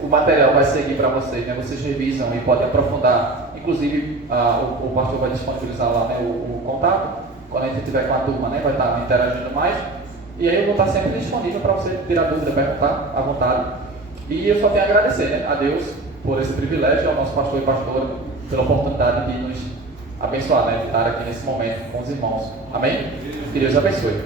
O material vai seguir para vocês, né? Vocês revisam e podem aprofundar. Inclusive, o pastor vai disponibilizar lá, né, o contato. Quando a gente estiver com a turma, né, vai estar interagindo mais. E aí eu vou estar sempre disponível para você tirar dúvida, perguntar à vontade. E eu só tenho a agradecer, né, a Deus por esse privilégio, ao nosso pastor e pastora pela oportunidade de nos abençoar, né, de estar aqui nesse momento com os irmãos. Amém? Que Deus abençoe.